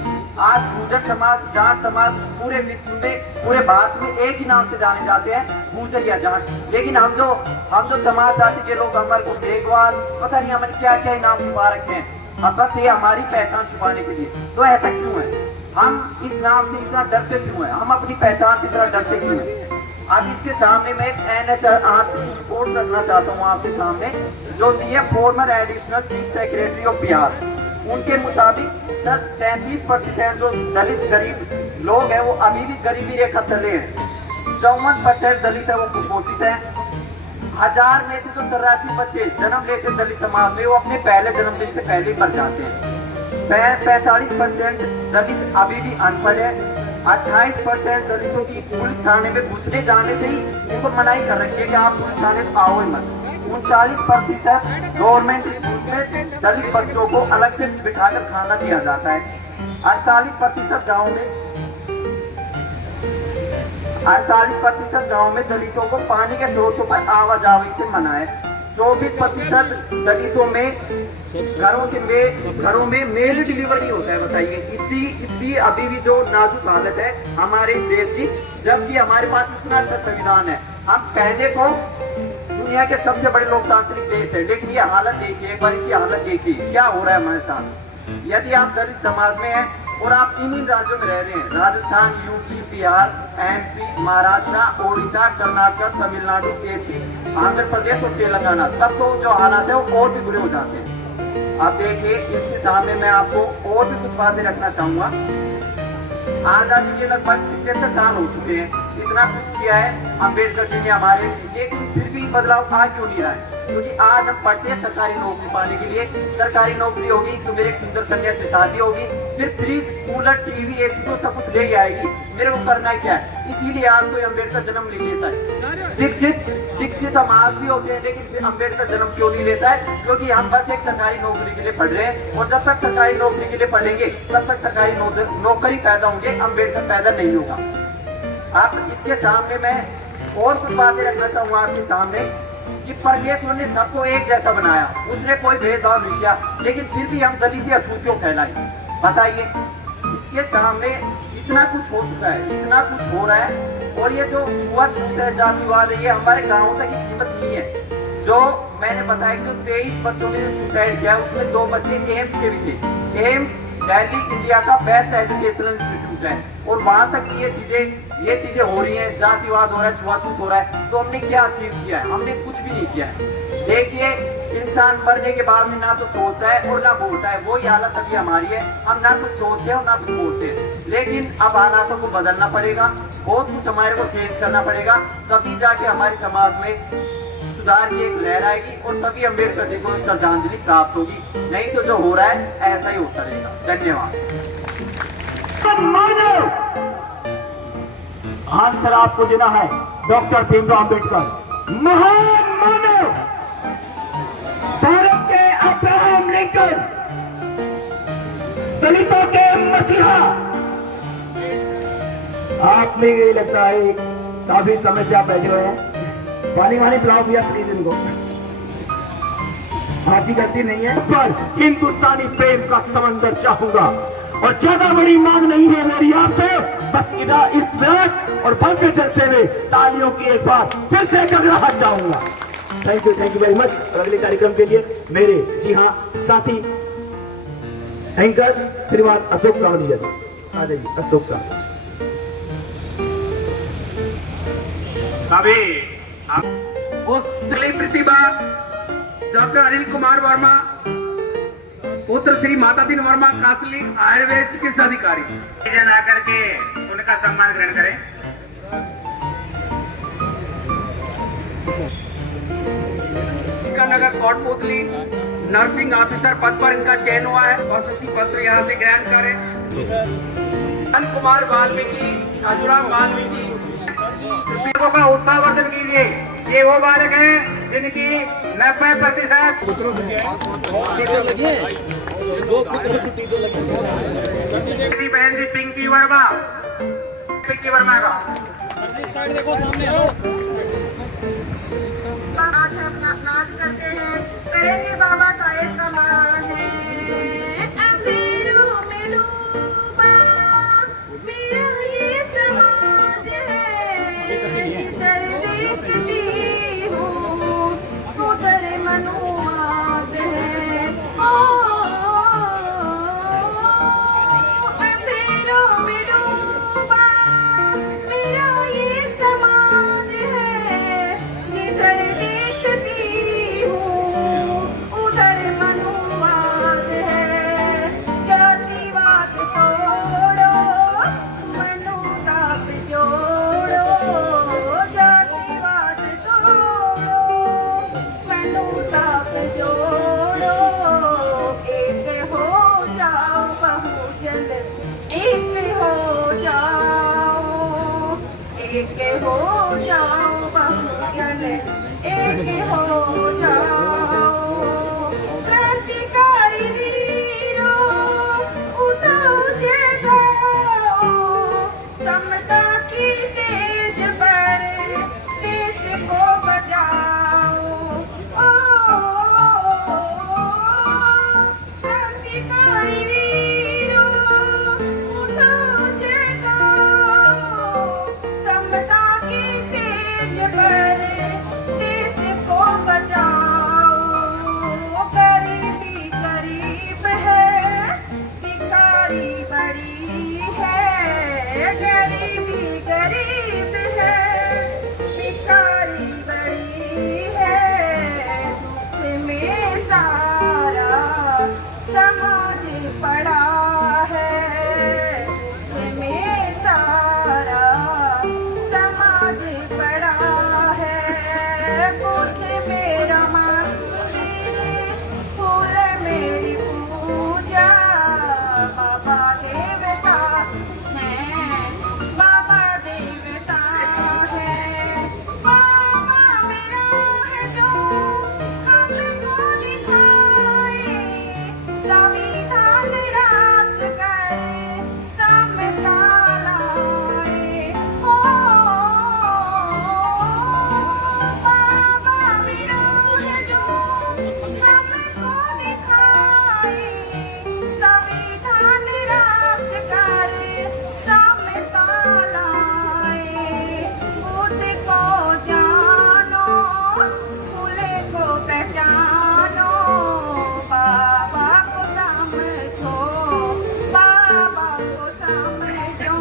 आज गुर्जर समाज, जाट समाज पूरे विश्व में, पूरे भारत में एक ही नाम से जाने जाते हैं, गुर्जर या जाट। लेकिन हम जो चमार जाति के लोग, हमारे को मेघवाल, पता नहीं हमारे क्या क्या नाम छुपा रखे हैं, अब बस ये हमारी पहचान छुपाने के लिए। तो ऐसा क्यों है? हम इस नाम से इतना डरते क्यों है? हम अपनी पहचान से इतना डरते क्यों है? अब इसके सामने मैं एक NHRC की रिपोर्ट रखना चाहता हूँ आपके सामने, जो दी है farmer additional chief secretary of Bihar. उनके मुताबिक 37% जो दलित गरीब लोग हैं वो अभी भी गरीबी रेखा तले हैं। 54% दलित है वो कुपोषित है। 1000 में से जो 83 बच्चे जन्म लेते दलित समाज में वो अपने पहले जन्मदिन से पहले ही मर जाते हैं। 45% दलित अभी भी अनपढ़ है। 28% दलितों की पुलिस थाने में घुसने जाने से ही उनको मनाही कर रखी है कि आप पुलिस थाने तो आओ ही मत। 39% गवर्नमेंट स्कूल में दलित बच्चों को अलग से बिठाकर खाना दिया जाता है। 48% गाँव में दलितों को पानी के स्रोतों पर आवाजाही से मना है। 24% दलितों में घरों में मेल डिलीवरी होता है। बताइए इतनी अभी भी जो नाजुक हालत है हमारे इस देश की, जबकि हमारे पास इतना अच्छा संविधान है। हम पहले को दुनिया के सबसे बड़े लोकतांत्रिक देश है, लेकिन ये हालत देखिए, एक बार की हालत देखिए क्या हो रहा है हमारे साथ। यदि आप दलित समाज में हैं और आप इन राज्यों में रह रहे हैं, Rajasthan, UP, Bihar, MP, Maharashtra, Odisha, Karnataka, Tamil Nadu, AP, Andhra Pradesh और तेलंगाना, तब तो जो हालात है वो और भी बुरे हो जाते हैं। अब देखिए इसके सामने मैं आपको और भी कुछ बातें रखना चाहूंगा। आजादी के लगभग 75 साल हो चुके हैं, इतना कुछ किया है अम्बेडकर जी ने हमारे लिए, लेकिन फिर भी बदलाव आ क्यों नहीं रहा है? क्योंकि आज हम पढ़ते हैं सरकारी नौकरी पाने के लिए। सरकारी नौकरी होगी तो मेरी एक सुंदर कन्या से शादी होगी, फिर फ्रिज, कूलर, टीवी, AC तो सब कुछ ले आएगी, मेरे को करना है क्या है? इसीलिए आज कोई अम्बेडकर जन्म नहीं लेता है। शिक्षित हम आज भी होते हैं, लेकिन अम्बेडकर जन्म क्यों नहीं लेता है? क्योंकि हम बस एक सरकारी नौकरी के लिए पढ़ रहे हैं, और जब तक सरकारी नौकरी के लिए पढ़ेंगे तब तक सरकारी नौकरी पैदा होंगे, अम्बेडकर पैदा नहीं होगा। अब इसके सामने मैं और कुछ बातें रखना चाहूंगा आपके सामने कि परमेश्वर ने सबको एक जैसा बनाया, उसने कोई भेदभाव नहीं किया, लेकिन फिर भी हम दलित या छूत क्यों फैलाई? बताइए। इसके सामने इतना कुछ हो चुका है, इतना कुछ हो रहा है, और ये जो छुआछूत है, जातिवाद है, ये हमारे गाँव तक ही सीमित नहीं है। जो मैंने बताया कि जो 23 बच्चों ने सुसाइड किया उसमें 2 बच्चे एम्स के भी थे। एम्स दिल्ली इंडिया का बेस्ट एजुकेशनल इंस्टीट्यूट है, और वहां तक ये चीजें हो रही हैं, जातिवाद हो रहा है, छुआछूत हो रहा है, तो हमने क्या अचीव किया है? हमने कुछ भी नहीं किया है। देखिए इंसान मरने के बाद में ना तो सोचता है और ना बोलता है, वही हालत अभी हमारी है। हम ना कुछ सोचते हैं और ना कुछ बोलते हैं, लेकिन अब हालातों को बदलना पड़ेगा, बहुत कुछ हमारे को चेंज करना पड़ेगा, तभी जाके हमारे समाज में सुधार की एक लहर आएगी, और तभी अम्बेडकर जी को श्रद्धांजलि प्राप्त होगी। नहीं तो जो हो रहा है ऐसा ही होता रहेगा। धन्यवाद। आंसर आपको देना है डॉक्टर भीमराव अम्बेडकर, महान मानव, भारत के अब्राहम लिंकन, दलितों के मसीहा। आप में ये लगता है काफी समय से आप बैठे हुए हैं, पानी वानी पिलाओ भैया प्लीज इनको, आपकी गलती नहीं है। पर हिंदुस्तानी प्रेम का समंदर चाहूंगा, और ज्यादा बड़ी मांग नहीं है मेरी आपसे, बस इधर इस विराट और भव्य जलसे में तालियों की एक बार फिर से गगड़ाहट चाहूंगा। Thank you very much. अगले कार्यक्रम के लिए मेरे जी हाँ साथी एंकर श्रीमान अशोक सावंत जी आ जाइए। अशोक सावंत उस प्रतिभा डॉक्टर अनिल कुमार वर्मा, पुत्र श्री माता दीन वर्मा, कासली आयुर्वेद चिकित्सा अधिकारी आकर के उनका सम्मान ग्रहण करें। नगर कोटपुतली नर्सिंग ऑफिसर पद पर इनका चयन हुआ है, प्रशस्ति पत्र यहाँ से ग्रहण करें। कुमार वाल्मीकि, साजूराम वाल्मीकि का उत्साहवर्धन कीजिए। ये वो बालक हैं जिनकी 90% बहन जी पिंकी वर्मा का आज हम नाच करते हैं, करेंगे बाबा साहेब का मान है। अंधेरों में डूबा मेरा ये समाज है, इधर देखती हूँ उधर मनुवाद है। अंधेरों में डूबा मेरा ये समाज समता की सेज पर देश को बचाओ। क्रांतिकारी वीरों उठो जगाओ, समता की सेज पर देश को बचाओ। गरीबी गरीब है, भिखारी बड़ी है, गरीबी गरीब है, भिखारी बड़ी है। दुख में सारा समाज पड़ा है, दुख में सारा समाज पड़ा है। बुद्ध मेरा मंदिर, फूल मेरी पूजा, बाबा देवता है, बाबा देवता है। बाबा मेरा है जो हमको दिखाए, संविधान राज करे, समता लाए। ओ बाबा मेरा है जो हमको दिखाए, संविधान राज करे, समता लाए। बुद्ध को जानो, फूले को पहचानो, बाबा को समझो, बाबा को समझो।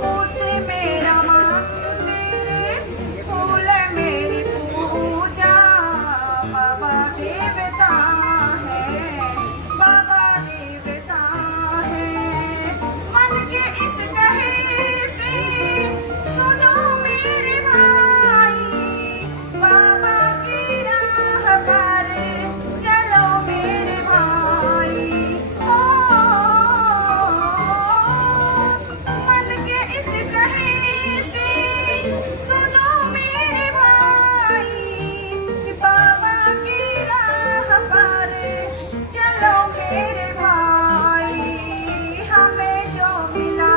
बुद्ध मेरा मंदिर, फूल मेरी पूजा, बाबा देवता है, बाबा देवता है। मन के इस कहे से सुनो मेरे भाई, बाबा की राह पर चलो मेरे भाई। ओ मन के इस कहे से सुनो मेरे भाई, बाबा की राह पर चलो मेरे भाई। हमें जो मिला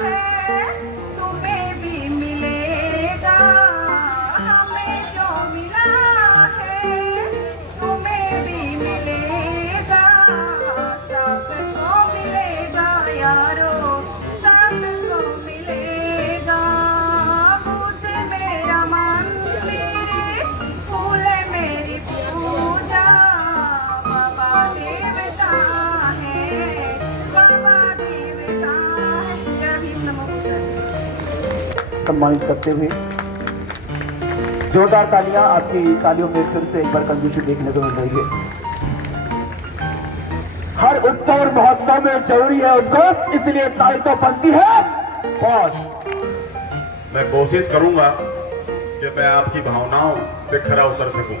है तुम्हें भी मिलेगा, हमें जो मिला है तुम्हें भी मिलेगा। सबको मिलेगा यारो, सबको मिलेगा। बुद्ध मेरा मंदिर, फूल मेरी पूजा, बाबा देवता है, बाबा देवता है। जय भीम, नमो बुद्धाय। सम्मानित करते हुए जोरदार तालियां आपकी तालियों में फिर से एक बार कंजूसी देखने को मिल रही है। हर उत्सव और महोत्सव में जरूरी है उद्घोष, इसलिए ताली तो बनती है। बॉस मैं कोशिश करूंगा कि मैं आपकी भावनाओं पे खरा उतर सकूं।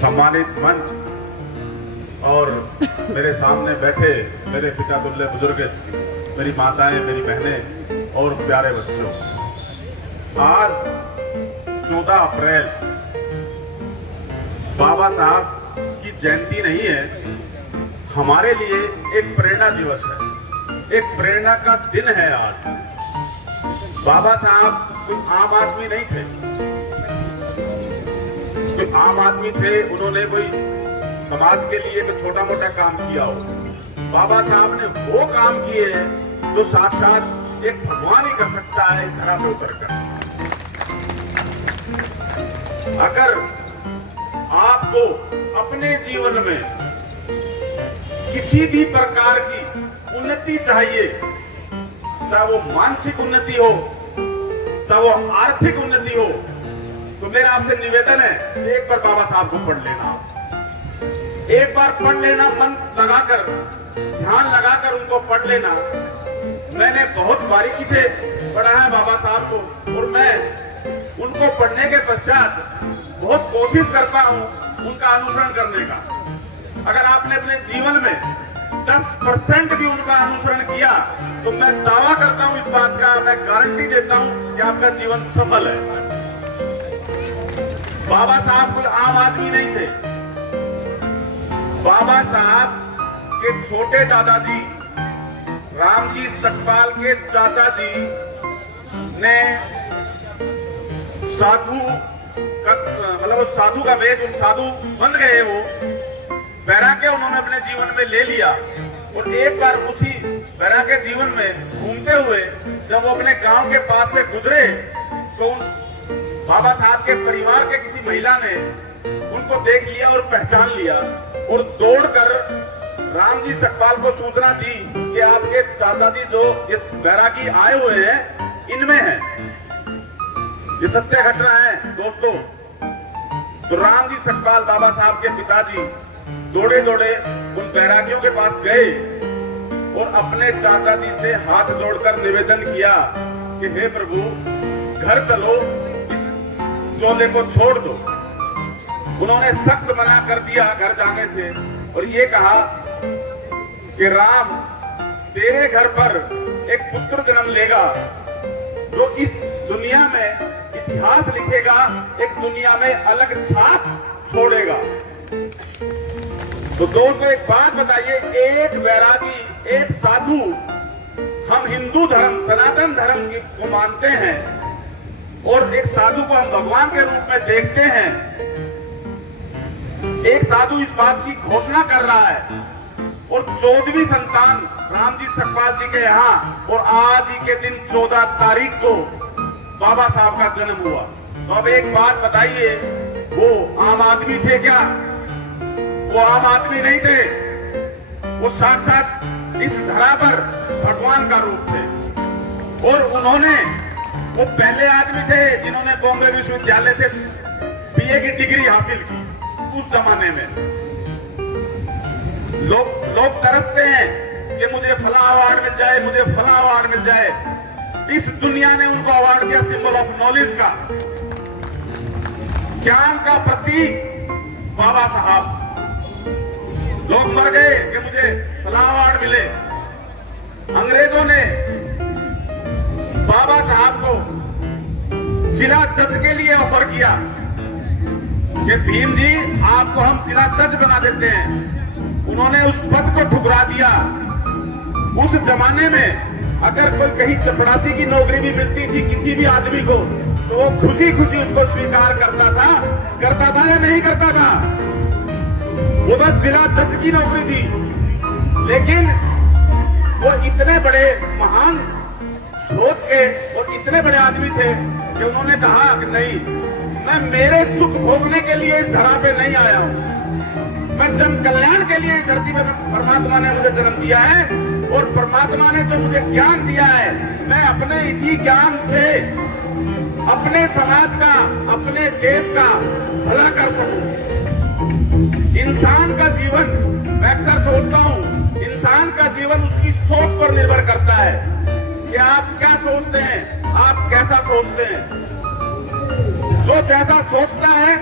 सम्मानित मंच और मेरे सामने बैठे मेरे पिता तुल्य बुजुर्ग, मेरी माताएं, मेरी बहनें और प्यारे बच्चों, आज 14 अप्रैल बाबा साहब की जयंती नहीं है, हमारे लिए एक प्रेरणा दिवस है, एक प्रेरणा का दिन है आज। बाबा साहब कोई आम आदमी नहीं थे, कोई आम आदमी थे, उन्होंने कोई समाज के लिए कोई छोटा मोटा काम किया हो। बाबा साहब ने वो काम किए हैं जो साक्षात एक भगवान ही कर सकता है इस धरा पे उतरकर। अगर आपको अपने जीवन में किसी भी प्रकार की उन्नति चाहिए, चाहे वो मानसिक उन्नति हो, चाहे वो आर्थिक उन्नति हो, तो मेरा आपसे निवेदन है कि एक बार बाबा साहब को पढ़ लेना, एक बार पढ़ लेना, मन लगाकर, ध्यान लगाकर उनको पढ़ लेना। मैंने बहुत बारीकी से पढ़ा है बाबा साहब को, और मैं उनको पढ़ने के पश्चात बहुत कोशिश करता हूं उनका अनुसरण करने का। अगर आपने अपने जीवन में 10% भी उनका अनुसरण किया तो मैं दावा करता हूं इस बात का, मैं गारंटी देता हूं कि आपका जीवन सफल है। बाबा साहब कोई आम आदमी नहीं थे। बाबा साहब के छोटे दादाजी जी सकपाल के चाचा जी ने साधु का मतलब वो साधु का वेश, उन साधु बन गए, वो वैराग्य उन्होंने अपने जीवन में ले लिया। और एक बार उसी वैराग्य जीवन में घूमते हुए जब वो अपने गांव के पास से गुजरे तो उन बाबा साहब के परिवार के किसी महिला ने उनको देख लिया और पहचान लिया और दौड़कर राम जी सकपाल को सूचना दी कि आपके चाचा जी जो इस बैरागी आए हुए हैं इनमें हैं। ये सत्य घटना है दोस्तों। तो राम जी सकपाल बाबा साहब के पिताजी दौड़े दौड़े उन बैरागियों के पास गए और अपने चाचा जी से हाथ जोड़कर निवेदन किया कि हे प्रभु, घर चलो, इस चोले को छोड़ दो। उन्होंने सख्त मना कर दिया घर जाने से और ये कहा कि राम, तेरे घर पर एक पुत्र जन्म लेगा जो इस दुनिया में इतिहास लिखेगा, एक दुनिया में अलग छाप छोड़ेगा। तो दोस्तों एक बात बताइए, एक वैरागी, एक साधु, हम हिंदू धर्म, सनातन धर्म को मानते हैं और एक साधु को हम भगवान के रूप में देखते हैं। एक साधु इस बात की घोषणा कर रहा है और 14वीं संतान राम जी सकपाल जी के यहाँ और आज ही के दिन 14 तारीख को बाबा साहब का जन्म हुआ। तो अब एक बात बताइए, वो आम आदमी थे क्या? वो आम आदमी नहीं थे, वो साक्षात इस धरा पर भगवान का रूप थे। और उन्होंने, वो पहले आदमी थे जिन्होंने बॉम्बे विश्वविद्यालय से बीए की डिग्री हासिल की। उस जमाने में लोग तरसते हैं कि मुझे फला अवार्ड मिल जाए, मुझे फला अवार्ड मिल जाए। इस दुनिया ने उनको अवार्ड दिया सिंबल ऑफ नॉलेज का, ज्ञान का प्रतीक बाबा साहब। लोग मर गए कि मुझे फला अवार्ड मिले। अंग्रेजों ने बाबा साहब को जिला जज के लिए ऑफर किया कि भीम जी, आपको हम जिला जज बना देते हैं। उन्होंने उस पद को ठुकरा दिया। उस जमाने में अगर कोई कहीं चपरासी की नौकरी भी मिलती थी किसी भी आदमी को, तो वो खुशी खुशी उसको स्वीकार करता था या नहीं करता था? वो तो जिला जज की नौकरी थी। लेकिन वो इतने बड़े महान सोच के और इतने बड़े आदमी थे कि उन्होंने कहा कि नहीं, मैं मेरे सुख भोगने के लिए इस धरा पे नहीं आया हूं, मैं जन कल्याण के लिए इस धरती पे परमात्मा ने मुझे जन्म दिया है और परमात्मा ने जो मुझे ज्ञान दिया है, मैं अपने इसी ज्ञान से अपने समाज का, अपने देश का भला कर सकूं। इंसान का जीवन, मैं अक्सर सोचता हूं, इंसान का जीवन उसकी सोच पर निर्भर करता है कि आप क्या सोचते हैं, आप कैसा सोचते हैं। जो जैसा सोचता है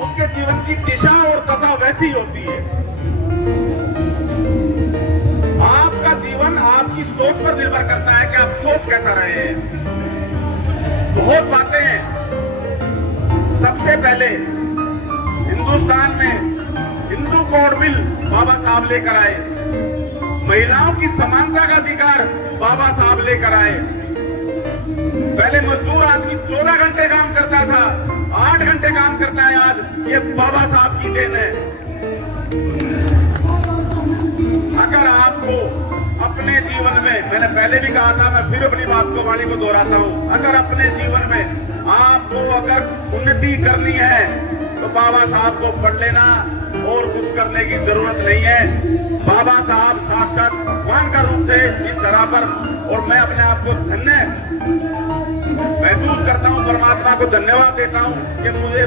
उसके जीवन की दिशा और दशा वैसी होती है। आपका जीवन आपकी सोच पर निर्भर करता है कि आप सोच कैसा रहे हैं। बहुत बातें हैं। सबसे पहले हिंदुस्तान में हिंदू कोड बिल बाबा साहब लेकर आए, महिलाओं की समानता का अधिकार बाबा साहब लेकर आए। पहले मजदूर आदमी 14 घंटे काम करता था, 8 घंटे काम करता है आज, ये बाबा साहब की देन है। अगर आपको अपने जीवन में, मैंने पहले भी कहा था, मैं फिर अपनी बात को, वाणी को दोहराता हूं, अगर अपने जीवन में आपको अगर उन्नति करनी है तो बाबा साहब को पढ़ लेना और कुछ करने की जरूरत नहीं है। बाबा साहब साक्षात भगवान का रूप थे इस धरा पर और मैं अपने आप को धन्य महसूस करता हूं, परमात्मा को धन्यवाद देता हूं कि मुझे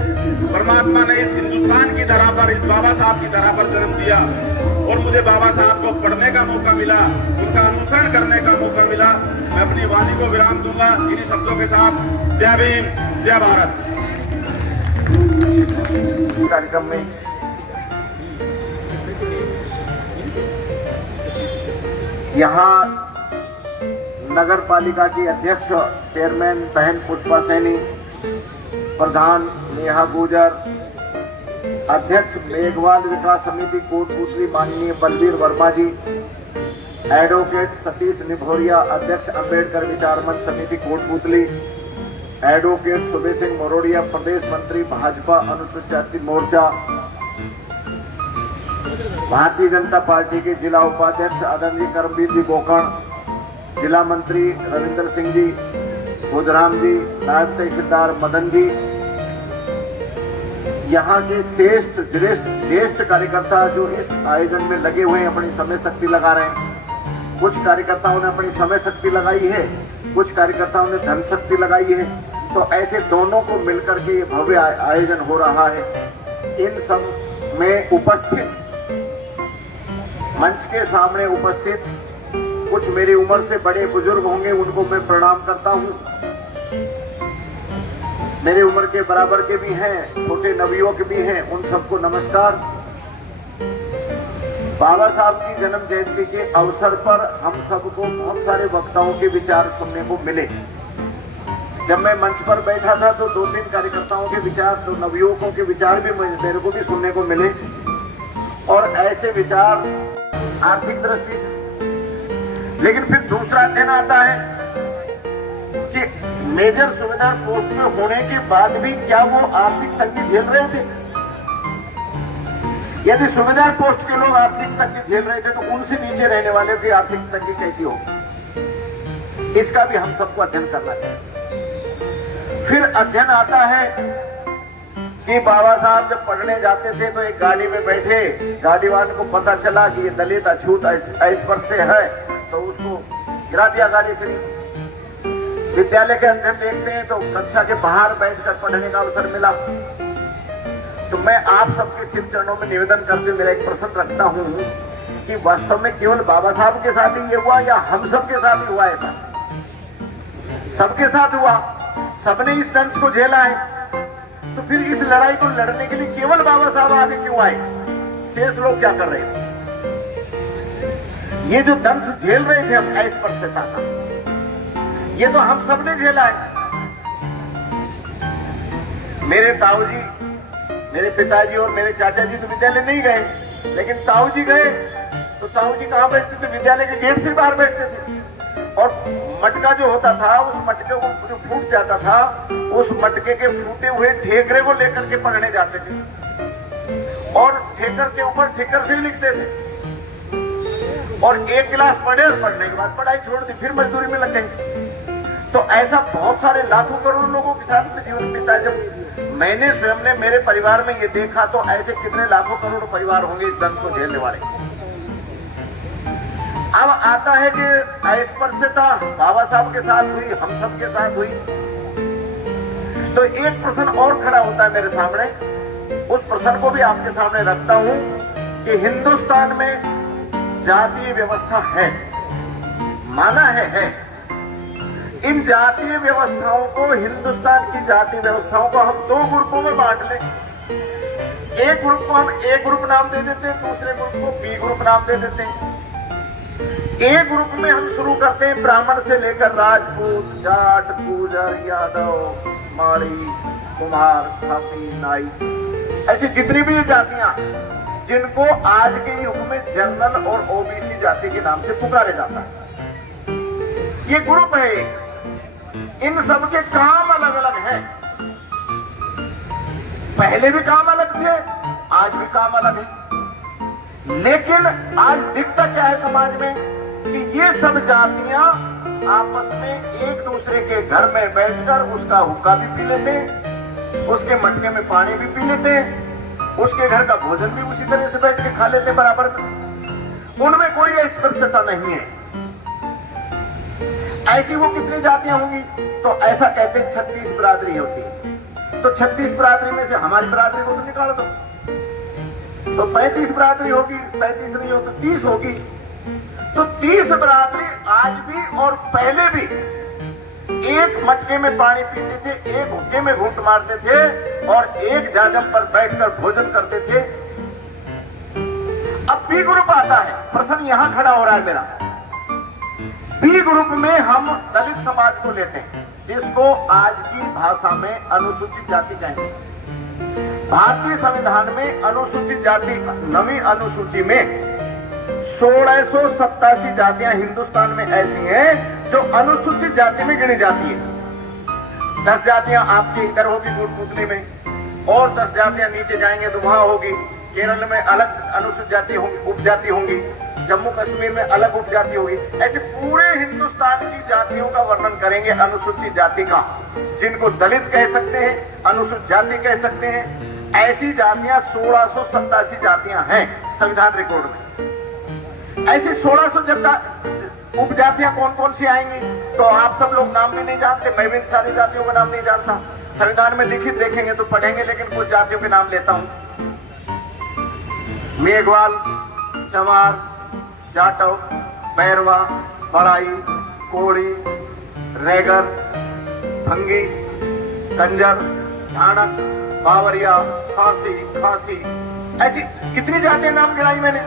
परमात्मा ने इस हिंदुस्तान की धरा पर, इस बाबा साहब की धरा पर जन्म दिया और मुझे बाबा साहब को पढ़ने का मौका मिला, उनका अनुसरण करने का मौका मिला। मैं अपनी वाणी को विराम दूंगा इन्हीं शब्दों के साथ। जय भीम, जय भारत। कार्यक्रम में यहाँ नगर पालिका की अध्यक्ष चेयरमैन बहन पुष्पा सैनी, प्रधान नेहा गुजर, अध्यक्ष मेघवाल विकास समिति कोटपुतली माननीय बलवीर वर्मा जी, एडवोकेट सतीश निभोरिया, अध्यक्ष अंबेडकर विचार मंच समिति कोटपुतली, एडवोकेट सुबे सिंह मोरोडिया, प्रदेश मंत्री भाजपा अनुसूचित जाति मोर्चा, भारतीय जनता पार्टी के जिला उपाध्यक्ष आदरणीय करमवीर जी गोकर्ण, जिला मंत्री रविंद्र सिंह जी, बुधराम जी, नायब तहसीलदार मदन जी, यहाँ के ज्येष्ठ कार्यकर्ता जो इस आयोजन में लगे हुए हैं, अपनी समय शक्ति लगा रहे हैं। कुछ कार्यकर्ताओं ने अपनी समय शक्ति लगाई है, कुछ कार्यकर्ताओं ने धन शक्ति लगाई है। तो ऐसे दोनों को मिलकर के ये भव्य आयोजन हो रहा है। इन सब में उपस्थित, मंच के सामने उपस्थित कुछ मेरी उम्र से बड़े बुजुर्ग होंगे, उनको मैं प्रणाम करता हूँ। मेरी उम्र के बराबर के भी हैं, छोटे नवयुवक भी हैं, उन सबको नमस्कार। बाबा साहब की जन्म जयंती के अवसर पर हम सबको बहुत सारे वक्ताओं के विचार सुनने को मिले। जब मैं मंच पर बैठा था तो 2-3 कार्यकर्ताओं के विचार, तो नवयुवकों के विचार भी मेरे को भी सुनने को मिले, और ऐसे विचार आर्थिक दृष्टि से। लेकिन फिर दूसरा अध्ययन आता है कि मेजर सुबेदार पोस्ट में होने के बाद भी क्या वो आर्थिक तंगी झेल रहे थे? यदि सुबेदार पोस्ट के लोग आर्थिक तंगी झेल रहे थे तो उनसे नीचे रहने वाले की आर्थिक तंगी कैसी होगी? इसका भी हम सबको अध्ययन करना चाहिए। फिर अध्ययन आता है कि बाबा साहब जब पढ़ने जाते थे तो एक गाड़ी में बैठे, गाड़ीवान को पता चला कि ये दलित अछूत अस्पृश्य है, तो उसको गिरा दिया गाड़ी से नीचे। विद्यालय के अंदर देखते हैं तो कक्षा के बाहर बैठकर पढ़ने का अवसर मिला। तो मैं आप सबके शिव चरणों में निवेदन करते हुए मेरा एक प्रश्न रखता हूँ कि वास्तव में केवल बाबा साहब के साथ ही ये हुआ या हम सबके साथ ही हुआ? ऐसा सबके साथ हुआ, सबने इस दंश को झेला है। तो फिर इस लड़ाई को लड़ने के लिए केवल बाबा साहब आगे क्यों आए? शेष लोग क्या कर रहे थे? ये जो दंश झेल रहे थे हम अस्पृश्यता का, ये तो हम सबने झेला है। मेरे ताऊ जी, मेरे पिताजी और मेरे चाचा जी तो विद्यालय नहीं गए, लेकिन ताऊ जी गए। तो ताऊ जी कहाँ बैठते थे? विद्यालय के गेट से बाहर बैठते थे। और मटका जो होता था, उस मटके को जो फूट जाता था, उस मटके के फूटे हुए ठेकरे को लेकर के पढ़ने जाते थे, और ठेकर के ऊपर ठेकर से ही लिखते थे। और एक क्लास पढ़े और पढ़ने के बाद पढ़ाई छोड़ दी, फिर मजदूरी में लग गए। तो ऐसा बहुत सारे लाखों करोड़ों लोगों के साथ में जीवन बीता। जब मैंने स्वयं ने मेरे परिवार में ये देखा, तो ऐसे कितने लाखों करोड़ परिवार होंगे इस दंश को झेलने वाले। अब आता है कि अस्पृश्यता बाबा साहब के साथ हुई, हम सब के साथ हुई। तो एक प्रश्न और खड़ा होता है मेरे सामने, उस प्रश्न को भी आपके सामने रखता हूं कि हिंदुस्तान में जातीय व्यवस्था है, माना है। इन जातीय व्यवस्थाओं को, हिंदुस्तान की जातीय व्यवस्थाओं को हम 2 ग्रुपों में बांट लें। एक ग्रुप को हम ए ग्रुप नाम दे देते हैं, दूसरे ग्रुप को बी ग्रुप नाम दे देते हैं। ए ग्रुप में हम शुरू करते हैं ब्राह्मण से लेकर राजपूत, जाट, गुर्जर, यादव, माड़ी, कुम्हार, खाती, नाई, ऐसी जितनी भी जातियां जिनको आज के युग में जनरल और ओबीसी जाति के नाम से पुकारे जाता है, ये ग्रुप है एक। इन सब के काम अलग अलग हैं। पहले भी काम अलग थे, आज भी काम अलग है। लेकिन आज दिखता क्या है समाज में कि ये सब जातियां आपस में एक दूसरे के घर में बैठकर उसका हुक्का भी पी लेते हैं, उसके मटके में पानी भी पी लेते हैं, उसके घर का भोजन भी उसी तरह से बैठ के खा लेते हैं बराबर में। उनमें कोई अस्पृश्यता नहीं है। ऐसी वो कितनी जातियां होंगी? तो ऐसा कहते हैं 36 बिरादरी होती है। तो 36 बिरादरी में से हमारी बिरादरी को तो निकाल दो, तो 35 बिरादरी होगी, 35 नहीं हो तो 30 होगी। तो 30 बिरादरी आज भी और पहले भी एक मटके में पानी पीते थे, एक हुक्के में घूंट मारते थे और एक जाजम पर बैठकर भोजन करते थे। अब बी ग्रुप आता है, प्रश्न यहां खड़ा हो रहा है मेरा। बी ग्रुप में हम दलित समाज को लेते हैं, जिसको आज की भाषा में अनुसूचित जाति कहेंगे। भारतीय संविधान में अनुसूचित जाति 9वीं अनुसूची में 1687 जातियां हिंदुस्तान में ऐसी हैं जो अनुसूचित जाति में गिनी जाती है। 10 जातियां आपके इधर होगी कोटपुतली में, और 10 जातियां नीचे जाएंगे तो वहां होगी। केरल में अलग अनुसूचित जाति होंगी, उपजाति होंगी। जम्मू कश्मीर में अलग उपजाति होगी। ऐसे पूरे हिंदुस्तान की जातियों का वर्णन करेंगे अनुसूचित जाति का, जिनको दलित कह सकते हैं, अनुसूचित जाति कह सकते हैं। ऐसी जातियां 1687 जातियां हैं संविधान रिकॉर्ड में। ऐसी 1600 उपजातियां कौन कौन सी आएंगी तो आप सब लोग नाम भी नहीं जानते, मैं भी इन सारी जातियों का नाम नहीं जानता। संविधान में लिखित देखेंगे तो पढ़ेंगे, लेकिन कुछ जातियों के नाम लेता हूं। मेघवाल, चमार, जाटव, बैरवा, बड़ाई, कोड़ी, रेगर, भंगी, कंजर, धानक, बावरिया, सांसी, खांसी, ऐसी कितनी जातियां नाम गिनाई मैंने।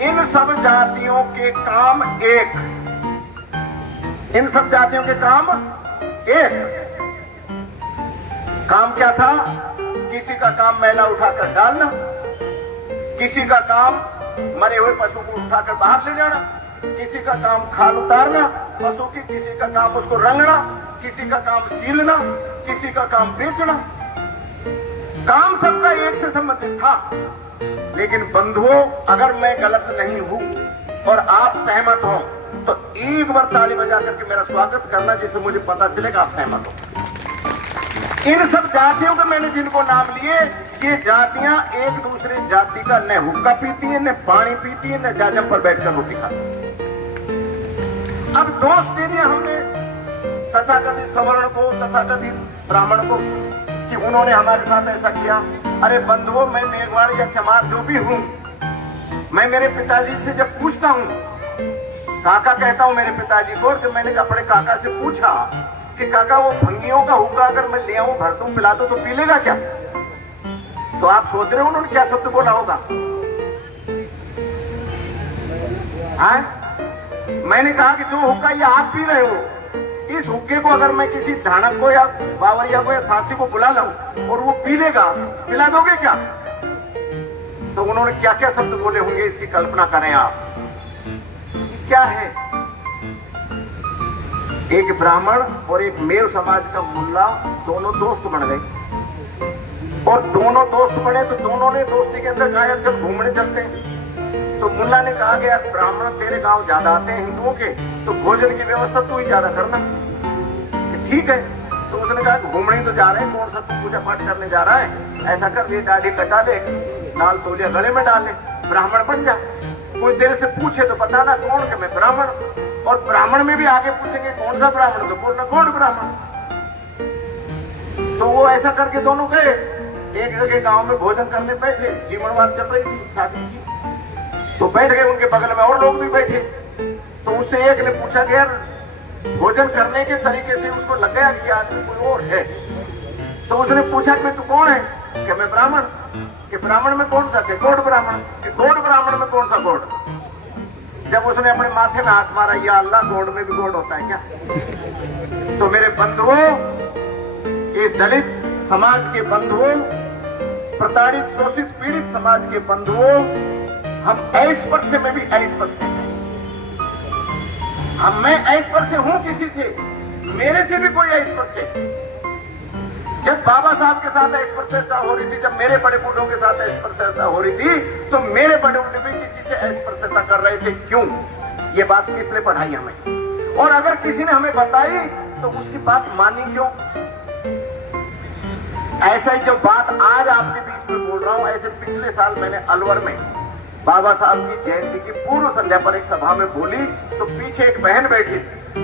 इन सब जातियों के काम एक, इन सब जातियों के काम एक। काम क्या था? किसी का काम मैला उठाकर डालना, किसी का काम मरे हुए पशु को उठाकर बाहर ले जाना, किसी का काम खाल उतारना पशु की, किसी का काम उसको रंगना, किसी का काम सीलना, किसी का काम बेचना। काम सबका एक से संबंधित था। लेकिन बंधुओं, अगर मैं गलत नहीं हूं और आप सहमत हो तो एक बार ताली बजा करके मेरा स्वागत करना, जिससे मुझे पता चलेगा आप सहमत हो। इन सब जातियों के मैंने जिनको नाम लिए, ये जातियां एक दूसरे जाति का न हुक्का पीती है, न पानी पीती है, न जाजम पर बैठकर रोटी खाती है। अब दोष दे दिया हमने तथाकथित सवर्ण को, तथाकथित ब्राह्मण को, कि उन्होंने हमारे साथ ऐसा किया। अरे बंधुओं, मैं मेघवाड़ या चमार जो भी हूं, मैं मेरे पिताजी से जब पूछता हूं, काका कहता हूं मेरे पिताजी को, जब मैंने अपने काका से पूछा कि काका वो भंगियों का हुक्का अगर मैं ले आऊं, भर दूं, पिला दूं तो पी लेगा क्या? तो आप सोच रहे हो उन्होंने क्या शब्द बोला होगा? हाँ? मैंने कहा कि जो हुक्का ये आप पी रहे हो, इस हुक्के को अगर मैं किसी धानक को या बावरिया को या सांसी को बुला लाऊं और वो पी लेगा, पिला दोगे क्या? तो उन्होंने क्या क्या शब्द बोले होंगे, इसकी कल्पना करें आप। क्या है? एक ब्राह्मण और एक मेव समाज का मुल्ला दोनों दोस्त बन गए, और दोनों दोस्त बने तो दोनों ने दोस्ती के अंदर कहा यार चल घूमने चलते हैं। तो मुल्ला ने कहा कि यार ब्राह्मण तेरे गांव ज्यादा आते हैं हिंदुओं के, तो भोजन की व्यवस्था तू ही ज्यादा करना। ठीक है। तो उसने कहा घूमने तो जा रहे हैं, कौन सा तू पूजा पाठ करने जा रहा है, ऐसा कर ये दाढ़ी कटा ले, लाल तौलिया गले में डाल ले, ब्राह्मण बन जा। कोई तेरे से पूछे तो पता ना कौन, कि मैं ब्राह्मण। और ब्राह्मण में भी आगे पूछेंगे कौन सा ब्राह्मण, तो बोलना कौन ब्राह्मण। तो वो ऐसा करके दोनों गए, एक जगह गांव में भोजन करने बैठे, जीवनवार चल रही थी, शादी की, तो बैठ गए, उनके बगल में और लोग भी बैठे। तो उससे एक ने पूछा कि यार भोजन करने के तरीके से उसको लग गया कि आदमी कोई और है। तो उसने पूछा कि तू कौन है? कि मैं ब्राह्मण। कि ब्राह्मण में कौन सा? कि गौड़ ब्राह्मण। कि गौड़ ब्राह्मण में कौन सा गौड़? जब उसने अपने माथे में हाथ मारा, या अल्लाह, गौड़ में भी गौड़ होता है क्या? तो मेरे बंधुओं, इस दलित समाज के बंधुओं, प्रताड़ित, शोषित, पीड़ित समाज के बंधुओं, हम अस्पृश्य में भी अस्पृश्य हैं। मैं अस्पृश्य हूं किसी से, मेरे से भी कोई अस्पृश्य। जब बाबा साहब के साथ अस्पृश्यता हो रही थी, जब मेरे बड़े बूढ़ों के साथ अस्पृश्यता हो रही थी, तो मेरे बड़े बूढ़े भी किसी से अस्पृश्यता कर रहे थे। क्यों? ये बात किसने पढ़ाई हमें? और अगर किसी ने हमें बताई तो उसकी बात मानी क्यों? ऐसा ही जो बात आज आपके बीच में बोल रहा हूं, ऐसे पिछले साल मैंने अलवर में बाबा साहब की जयंती की पूर्व संध्या पर एक सभा में बोली, तो पीछे एक बहन बैठी थी,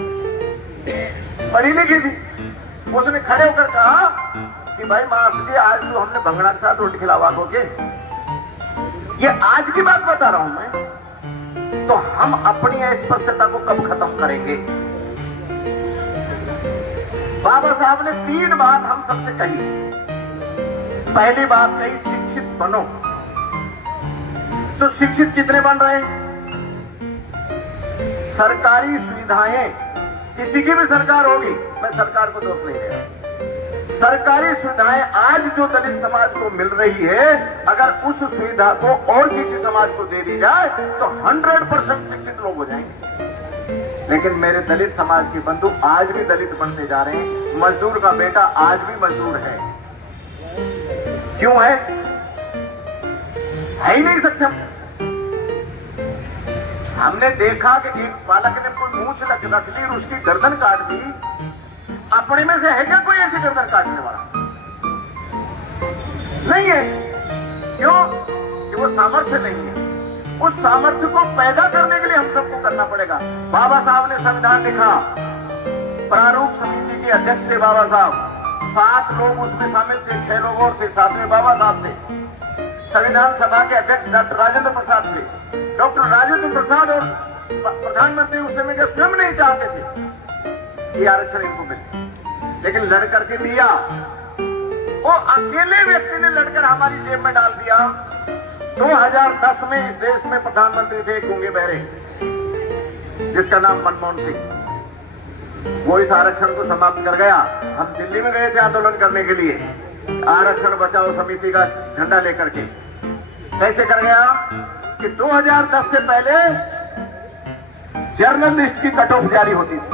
पढ़ी लिखी थी। उसने खड़े होकर कहा कि भाई मास्टर जी, आज तो हमने भंगड़ा के साथ रोटी खिलावा दोगे? ये आज की बात बता रहा हूं मैं। तो हम अपनी अस्पृश्यता को कब खत्म करेंगे? बाबा साहब ने 3 बात हम सबसे कही। पहली बात कही, शिक्षित बनो। तो शिक्षित कितने बन रहे हैं? सरकारी सुविधाएं, किसी की भी सरकार होगी, मैं सरकार को दोष नहीं दे रहा, सरकारी सुविधाएं आज जो दलित समाज को मिल रही है, अगर उस सुविधा को और किसी समाज को दे दी जाए तो 100% शिक्षित लोग हो जाएंगे। लेकिन मेरे दलित समाज के बंधु आज भी दलित बनते जा रहे हैं। मजदूर का बेटा आज भी मजदूर है। क्यों है ही नहीं सक्षम। हमने देखा कि एक बालक ने कोई मूंछ रख ली और उसकी गर्दन काट दी। अपने में से है क्या कोई ऐसी गर्दन काटने वाला? नहीं है। क्यों? कि वो सामर्थ्य नहीं है। उस सामर्थ्य को पैदा करने के लिए हम सबको करना पड़ेगा। बाबा साहब ने संविधान लिखा, प्रारूप समिति के अध्यक्ष थे बाबा साहब। 7 लोग उसमें शामिल थे, 6 लोग और थे, 7 में बाबा साहब थे। संविधान सभा के अध्यक्ष डॉक्टर राजेंद्र प्रसाद थे। डॉक्टर राजेंद्र प्रसाद और प्रधानमंत्री उस समय के स्वयं नहीं चाहते थे कि आरक्षण इनको मिले, लेकिन लड़ करके लिया। वो अकेले व्यक्ति ने लड़कर हमारी जेब में डाल दिया। 2010 में इस देश में प्रधानमंत्री थे गूंगे बहरे, जिसका नाम मनमोहन सिंह। वो इस आरक्षण को समाप्त कर गया। हम दिल्ली में गए थे आंदोलन करने के लिए, आरक्षण बचाओ समिति का झंडा लेकर के। कैसे कर गया कि 2010 से पहले जर्नलिस्ट की कट ऑफ जारी होती थी,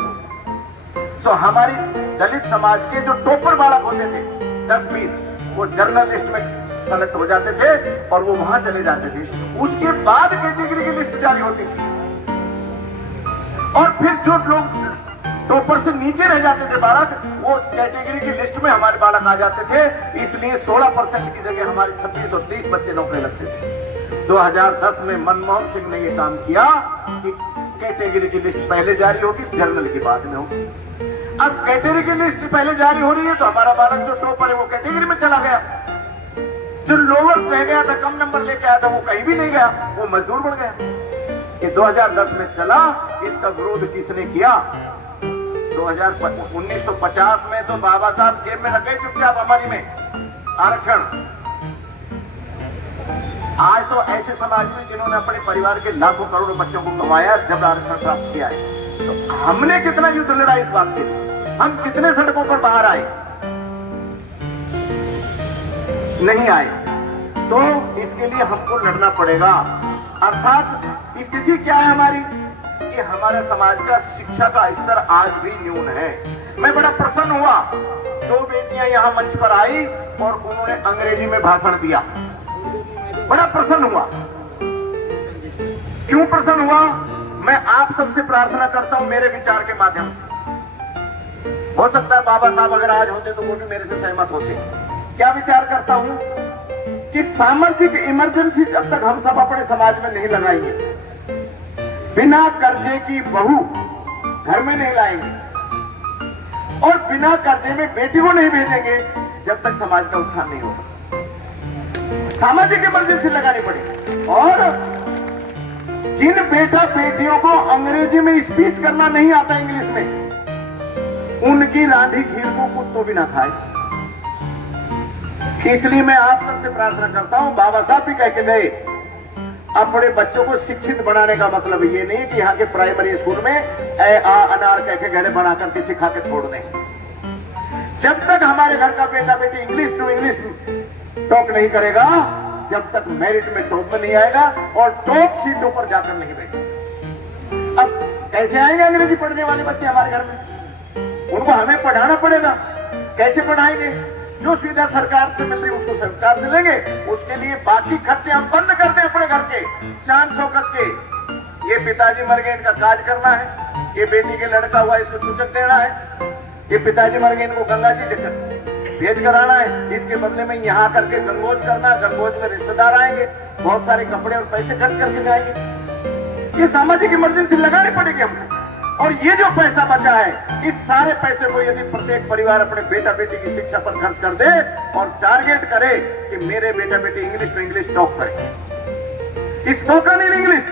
तो हमारी दलित समाज के जो टॉपर बालक होते थे 10-20, वो जर्नलिस्ट में सेलेक्ट हो जाते थे और वो वहां चले जाते थे। उसके बाद कैटेगरी की लिस्ट जारी होती थी और फिर जो लोग टॉपर से नीचे रह जाते थे बालक, वो कैटेगरी की लिस्ट में हमारे बालक आ जाते थे। इसलिए 16% की जगह हमारे 26 और 30 बच्चे नौकरी लगते थे। 2010 में मनमोहन सिंह ने ये काम किया कि कैटेगरी की लिस्ट पहले जारी होगी, जर्नल की बाद में होगी। अब कैटेगरी की लिस्ट पहले जारी हो रही है तो हमारा बालक जो टॉपर है वो कैटेगरी में चला गया। जो लोअर रह गया था, कम नंबर लेके आया था, वो कहीं भी नहीं गया, वो मजदूर बन गया। ये 2010 में चला। इसका विरोध किसने किया? 1950 में तो बाबा साहब जेब में रख गए चुपचाप हमारी में आरक्षण। आज तो ऐसे समाज में जिन्होंने अपने परिवार के लाखों करोड़ों बच्चों को कमाया, जब आरक्षण प्राप्त किया है, तो हमने कितना युद्ध लड़ा इस बात के लिए? हम कितने सड़कों पर बाहर आए? नहीं आए। तो इसके लिए हमको लड़ना पड़ेगा। अर्थात स्थिति क्या है हमारी कि हमारे समाज का शिक्षा का स्तर आज भी न्यून है। मैं बड़ा प्रसन्न हुआ, 2 बेटियां यहां मंच पर आई और उन्होंने अंग्रेजी में भाषण दिया। बड़ा प्रसन्न हुआ। क्यों प्रसन्न हुआ? मैं आप सबसे प्रार्थना करता हूं मेरे विचार के माध्यम से। हो सकता है बाबा साहब अगर आज होते तो वो भी मेरे से सहमत होते। क्या विचार करता हूं कि सामाजिक इमरजेंसी जब तक हम सब अपने समाज में नहीं लगाएंगे, बिना कर्जे की बहू घर में नहीं लाएंगे और बिना कर्जे में बेटी को नहीं भेजेंगे, जब तक समाज का उत्थान नहीं होगा। सामाजिक इमरजेंसी लगानी पड़ेगी। और जिन बेटा बेटियों को अंग्रेजी में स्पीच करना नहीं आता इंग्लिश में, उनकी रांधी खीर को कुत्तों भी ना खाए। इसलिए मैं आप सबसे प्रार्थना करता हूं, बाबा साहब भी कह के गए, अपने बच्चों को शिक्षित बनाने का मतलब ये नहीं कि यहाँ के प्राइमरी स्कूल में ए आ अनार कह के गहरे बना करके सिखा के छोड़ दें। जब तक हमारे घर का बेटा बेटी इंग्लिश टू इंग्लिश टॉक नहीं करेगा, जब तक मेरिट में टॉप में नहीं आएगा और टॉप सीटों पर जाकर नहीं बैठेगा। अब कैसे आएंगे अंग्रेजी पढ़ने वाले बच्चे हमारे घर में? उनको हमें पढ़ाना पड़ेगा। कैसे पढ़ाएंगे? जो सुविधा सरकार से मिल रही है उसको सरकार से लेंगे, उसके लिए बाकी खर्चे हम बंद कर दें अपने घर के, शान शौकत के। ये पिताजी मर गए, इनका काज करना है, ये बेटी के लड़का हुआ इसको सूचक देना है, ये पिताजी मर गए इनको गंगा जी भेज कराना है, इसके बदले में यहाँ करके गंगोज करना है, गंगोज में रिश्तेदार आएंगे, बहुत सारे कपड़े और पैसे खर्च करके जाएंगे। ये सामाजिक इमरजेंसी लगानी पड़ेगी हमको। और ये जो पैसा बचा है, इस सारे पैसे को यदि प्रत्येक परिवार अपने बेटा बेटी की शिक्षा पर खर्च कर दे और टारगेट करे कि मेरे बेटा बेटी इंग्लिश टू इंग्लिश टॉक करे, स्पोकन इन इंग्लिश,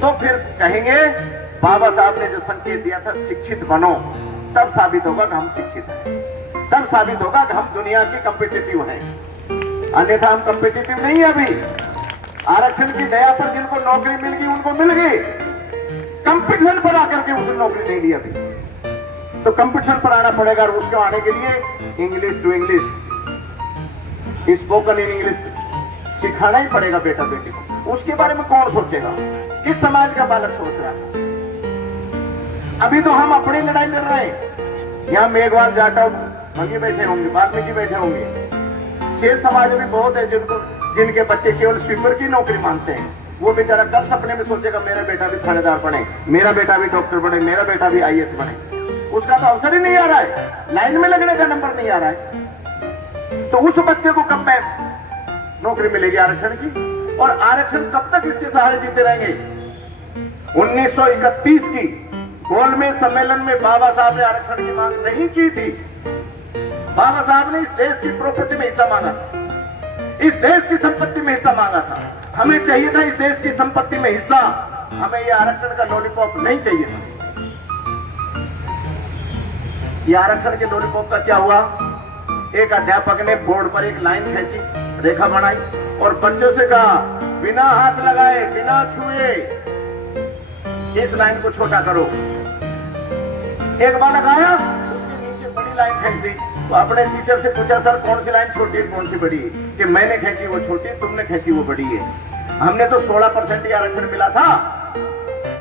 तो फिर कहेंगे बाबा साहब ने जो संकेत दिया था शिक्षित बनो, तब साबित होगा कि हम शिक्षित हैं, तब साबित होगा कि हम दुनिया की कॉम्पिटिटिव हैं। अन्यथा हम कॉम्पिटिटिव नहीं है। अभी आरक्षण की दया पर जिनको नौकरी मिल गई उनको मिल गई, कंपटीशन पर आकर के उसने नौकरी नहीं ली। अभी तो कंपटीशन पर आना पड़ेगा, और उसके आने के लिए English to English, spoken in English सिखाना ही पड़ेगा बेटा बेटी को। उसके बारे में कौन सोचेगा? किस समाज का बालक सोच रहा है? अभी तो हम अपनी लड़ाई लड़ रहे हैं। यहाँ मेघवाल, जाटव, मंगी बैठे होंगे, वाल्मीकि बैठे होंगे, शेष समाज भी बहुत है जिनके बच्चे केवल स्वीपर की नौकरी मांगते हैं। वो बेचारा कब सपने में सोचेगा मेरा बेटा भी थानेदार बने, मेरा बेटा भी डॉक्टर बने, मेरा बेटा भी IAS बने? उसका तो अवसर ही नहीं आ रहा है, लाइन में लगने का नंबर नहीं आ रहा है। तो उस बच्चे को कब नौकरी मिलेगी आरक्षण की? और आरक्षण कब तक इसके सहारे जीते रहेंगे? 1931 की गोलमेज सम्मेलन में बाबा साहब ने आरक्षण की मांग नहीं की थी। बाबा साहब ने इस देश की प्रॉपर्टी में हिस्सा मांगा था, इस देश की संपत्ति में हिस्सा मांगा था। हमें चाहिए था इस देश की संपत्ति में हिस्सा, हमें यह आरक्षण का लॉलीपॉप नहीं चाहिए था। ये आरक्षण के लॉलीपॉप का क्या हुआ? एक अध्यापक ने बोर्ड पर एक लाइन खींची, रेखा बनाई और बच्चों से कहा बिना हाथ लगाए, बिना छुए इस लाइन को छोटा करो। एक बालक आया, उसके नीचे बड़ी लाइन खींच दी। तो अपने टीचर से पूछा, सर कौन सी लाइन छोटी है, कौन सी बड़ी है? कि मैंने खींची वो छोटी, तुमने खींची वो बड़ी है। हमने तो 16% ही आरक्षण मिला था,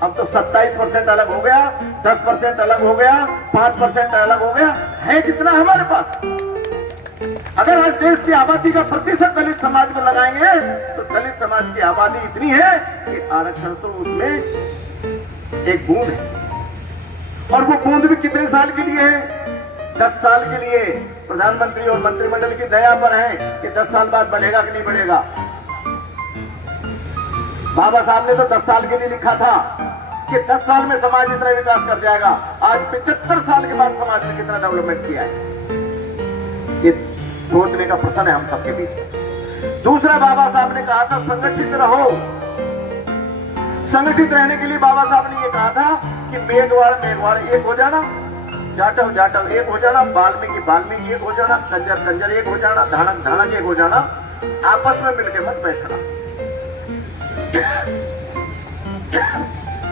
अब तो 27% अलग हो गया, 10% अलग हो गया, 5% अलग हो गया। है कितना हमारे पास? अगर आज देश की आबादी का प्रतिशत दलित समाज को लगाएंगे तो दलित समाज की आबादी इतनी है कि आरक्षण तो उसमें एक बूंद है। और वो बूंद भी कितने साल के लिए है? 10 साल के लिए। प्रधानमंत्री और मंत्रिमंडल की दया पर है कि 10 साल बाद बढ़ेगा कि नहीं बढ़ेगा। बाबा साहब ने तो 10 साल के लिए लिखा था कि 10 साल में समाज इतना विकास कर जाएगा। आज 75 साल के बाद समाज ने कितना डेवलपमेंट किया है, ये सोचने का प्रश्न है हम सबके बीच में। दूसरा, बाबा साहब ने कहा था संगठित रहो। संगठित रहने के लिए बाबा साहब ने ये कहा था कि मेघवाड़ मेघवाड़ एक हो जाना, जाटव जाटव एक हो जाना, वाल्मीकि वाल्मीकि एक हो जाना, कंजर कंजर एक हो जाना, धानक धानक एक हो जाना, आपस में मिलकर मत बैठना।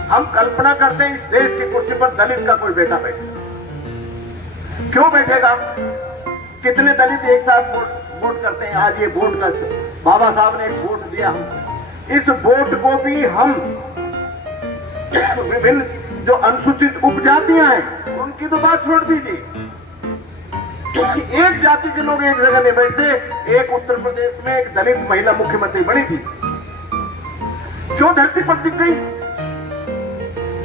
हम कल्पना करते हैं इस देश की कुर्सी पर दलित का कोई बेटा बैठे, क्यों बैठेगा? कितने दलित एक साथ वोट करते हैं? आज ये वोट का बाबा साहब ने एक वोट दिया हमको, इस वोट को भी हम विभिन्न जो अनुसूचित उपजातियां हैं उनकी तो बात छोड़ दीजिए, क्योंकि एक जाति के लोग एक जगह नहीं बैठते। एक उत्तर प्रदेश में एक दलित महिला मुख्यमंत्री बनी थी, क्यों धरती पर टिक गई?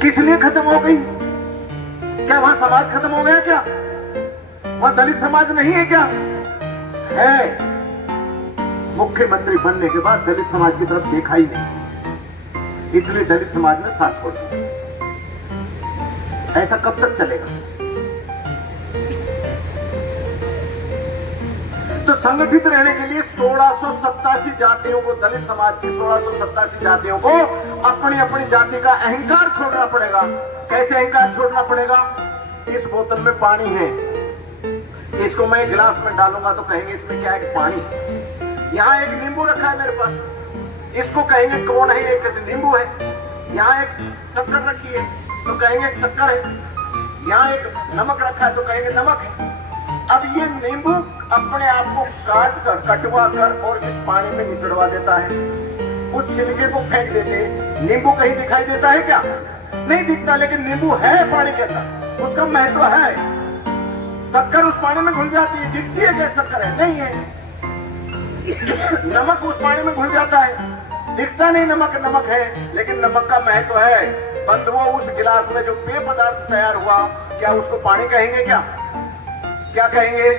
किस लिए खत्म हो गई? क्या वहां समाज खत्म हो गया? क्या वहां दलित समाज नहीं है? क्या है? मुख्यमंत्री बनने के बाद दलित समाज की तरफ देखा ही नहीं, इसलिए दलित समाज ने साथ छोड़ दिया। ऐसा कब तक चलेगा? तो संगठित रहने के लिए 1687 जातियों को, दलित समाज की 1687 जातियों को अपनी अपनी जाति का अहंकार छोड़ना पड़ेगा। कैसे अहंकार छोड़ना पड़ेगा? इस बोतल में पानी है, इसको मैं गिलास में डालूंगा तो कहेंगे इसमें क्या है? पानी। यहाँ एक नींबू रखा है मेरे पास, इसको कहेंगे कौन है? एक नींबू है। यहाँ एक शक्कर रखी है तो कहेंगे शक्कर है। यहाँ एक नमक रखा है तो कहेंगे नमक है। अब ये नींबू अपने आप को काट कर, कटवा कर और इस पानी में निचड़वा देता है, उस छिलके को फेंक देते। नींबू कहीं दिखाई देता है क्या? नहीं दिखता, लेकिन नींबू है पानी के अंदर, उसका महत्व है। शक्कर उस पानी में घुल जाती है, दिखती है क्या शक्कर है? नहीं है। नमक उस पानी में घुल जाता है, दिखता नहीं नमक नमक है, लेकिन नमक का महत्व है। बंधुओं, उस गिलास में जो पेय पदार्थ तैयार हुआ, क्या उसको पानी कहेंगे? क्या कहेंगे?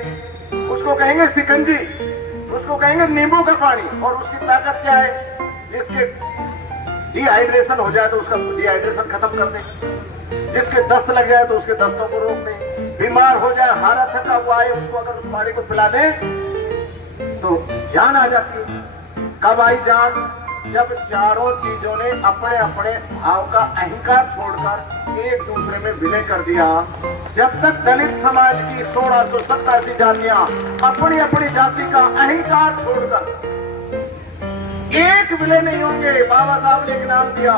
उसको कहेंगे सिकंजी, उसको कहेंगे नींबू का पानी। और उसकी ताकत क्या है? जिसके डिहाइड्रेशन हो जाए तो उसका डिहाइड्रेशन खत्म कर दे, जिसके दस्त लग जाए तो उसके दस्तों को रोक दे, बीमार हो जाए, हारा थका हुआ है, उसको अगर उस पानी को पिला दे तो जान आ जाती है। कब आई जान? जब चारों चीजों ने अपने अपने भाव का अहंकार छोड़कर एक दूसरे में विलय कर दिया। जब तक दलित समाज की 1687 जातियां अपनी अपनी जाति का अहंकार छोड़कर एक विलय नहीं होंगे। बाबा साहब ने एक नाम दिया,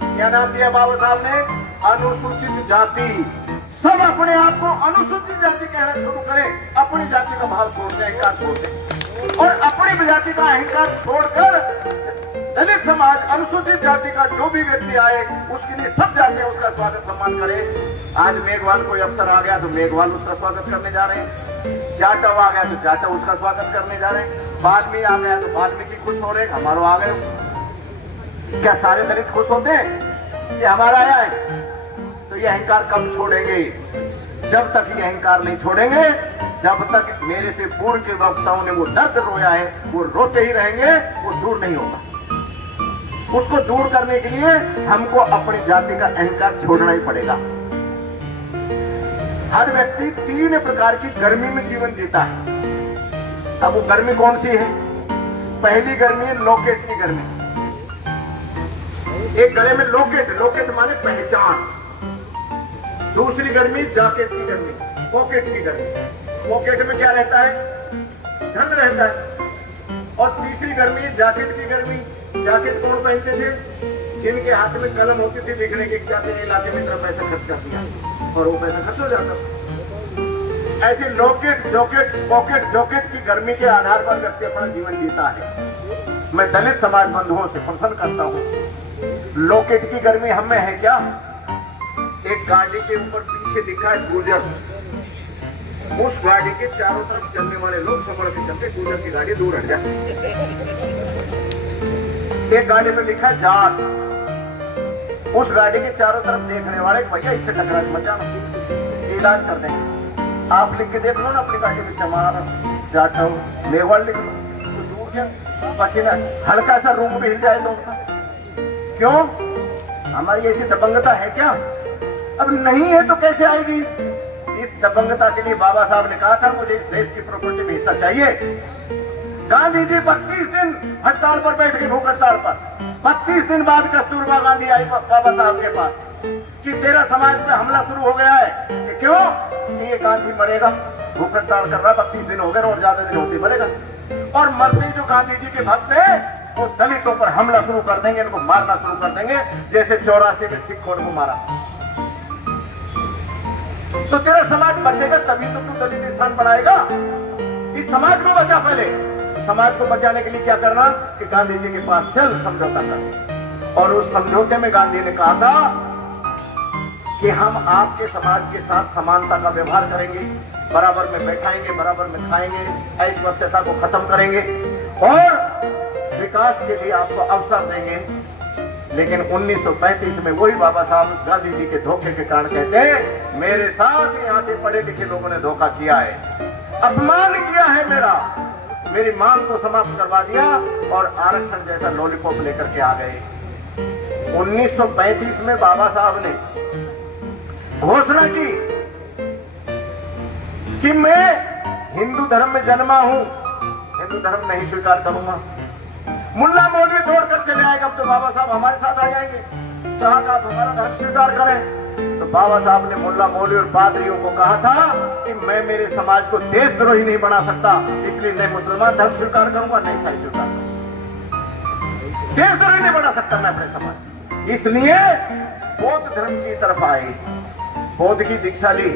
क्या नाम दिया बाबा साहब ने? अनुसूचित जाति। सब अपने आप को अनुसूचित जाति कहना शुरू करें, अपनी जाति का भाव छोड़ दें, अहंकार छोड़ दें और अपनी जाति का अहंकार छोड़कर दलित समाज, अनुसूचित जाति का जो भी व्यक्ति आए उसके लिए सब जाते उसका स्वागत सम्मान करें। आज मेघवाल कोई अफसर आ गया तो मेघवाल उसका स्वागत करने जा रहे हैं, जाटव आ गया तो जाटव उसका स्वागत करने जा रहे हैं, वाल्मीकि आ गया तो वाल्मीकि खुश हो रहे हैं हमारो आ गए। क्या सारे दलित खुश होते हैं कि हमारा आया है? तो ये अहंकार कब छोड़ेंगे? जब तक ये अहंकार नहीं छोड़ेंगे, जब तक मेरे से पूर्व के वक्ताओं ने वो दर्द रोया है वो रोते ही रहेंगे, वो दूर नहीं होगा। उसको दूर करने के लिए हमको अपनी जाति का अहंकार छोड़ना ही पड़ेगा। हर व्यक्ति 3 प्रकार की गर्मी में जीवन जीता है। अब वो गर्मी कौन सी है? पहली गर्मी है लॉकेट की गर्मी। एक गले में लॉकेट, लॉकेट माने पहचान। दूसरी गर्मी जैकेट की गर्मी, पॉकेट की गर्मी। पॉकेट में क्या रहता है? धन रहता है। और तीसरी गर्मी जैकेट की गर्मी। जैकेट कौन पहनते थे? जिनके हाथ में कलम होती थी लिखने के, जाते इलाके में इतना पैसा खर्च कर दिया और वो पैसा खर्च हो जाता। ऐसे लॉकेट, जॉकेट, पॉकेट, जॉकेट की गर्मी के आधार पर व्यक्ति अपना जीवन जीता है। मैं दलित समाज बंधुओं से प्रश्न करता हूँ, लॉकेट की गर्मी हम में है क्या? एक गाड़ी के ऊपर पीछे लिखा है गुजर, उस गाड़ी के चारों तरफ चलने वाले लोग संभल के चलते, गुजर की गाड़ी दूर हट जाए। एक गाड़ी में लिखा है जाट, उस गाड़ी के चारों तरफ देखने वाले भैया इससे टकरार मत जाना, इलाज कर देंगे। आप लिख के देख लो ना अपनी गाड़ी में चमार जाट हो, मेवाड़ लिख लो तो दूर क्या पसीना, हल्का सा रूम भी हिल जाए तो उनका। क्यों? हमारी ऐसी दबंगता है क्या? अब नहीं है तो कैसे आएगी? इस दबंगता के लिए बाबा साहब ने कहा था मुझे इस देश की प्रॉपर्टी में हिस्सा चाहिए। गांधी जी 32 दिन हड़ताल पर बैठ के, भूख हड़ताल पर। 32 दिन बाद कस्तूरबा गांधी आई बाबा साहब के पास कि तेरा समाज पे हमला शुरू हो गया है। कि क्यों? कि ये गांधी मरेगा, भूख हड़ताल कर रहा, 32 दिन हो गए और ज्यादा दिन होते मरेगा। और मरते जो गांधी जी के भक्त है वो दलितों पर हमला शुरू कर देंगे, इनको मारना शुरू कर देंगे, जैसे 84 में सिखों को मारा। तो तेरा समाज बचेगा तभी तो तू दलित स्थान बनाएगा। इस समाज को बचा। पहले समाज को बचाने के लिए क्या करना कि गांधी जी के पास चल समझौता कर। और उस समझौते में गांधी ने कहा था कि हम आपके समाज के साथ समानता का व्यवहार करेंगे, बराबर में बैठाएंगे, बराबर में खाएंगे, अस्पृश्यता को खत्म करेंगे और विकास के लिए आपको अवसर देंगे। लेकिन 1935 में वही बाबा साहब उस गांधी जी के धोखे के कारण कहते हैं मेरे साथ यहाँ के पढ़े लिखे लोगों ने धोखा किया है, अपमान किया है मेरी मांग को समाप्त करवा दिया और आरक्षण जैसा लॉलीपॉप लेकर के आ गए। 1935 में बाबा साहब ने घोषणा की कि मैं हिंदू धर्म में जन्मा हूं, हिंदू धर्म नहीं स्वीकार करूंगा। मुल्ला मौलवी दौड़कर चले आएगा, अब तो बाबा साहब हमारे साथ आ जाएंगे, कहा कि आप हमारा धर्म स्वीकार करें। तो बाबा साहब ने मुल्ला मौलवी और पादरियों को कहा था कि मैं मेरे समाज को देशद्रोही नहीं बना सकता, इसलिए न मुसलमान धर्म स्वीकार करूंगा न ईसाई स्वीकार करूंगा, देशद्रोही नहीं बना सकता मैं अपने समाज। इसलिए बौद्ध धर्म की तरफ आए, बौद्ध की दीक्षा ली।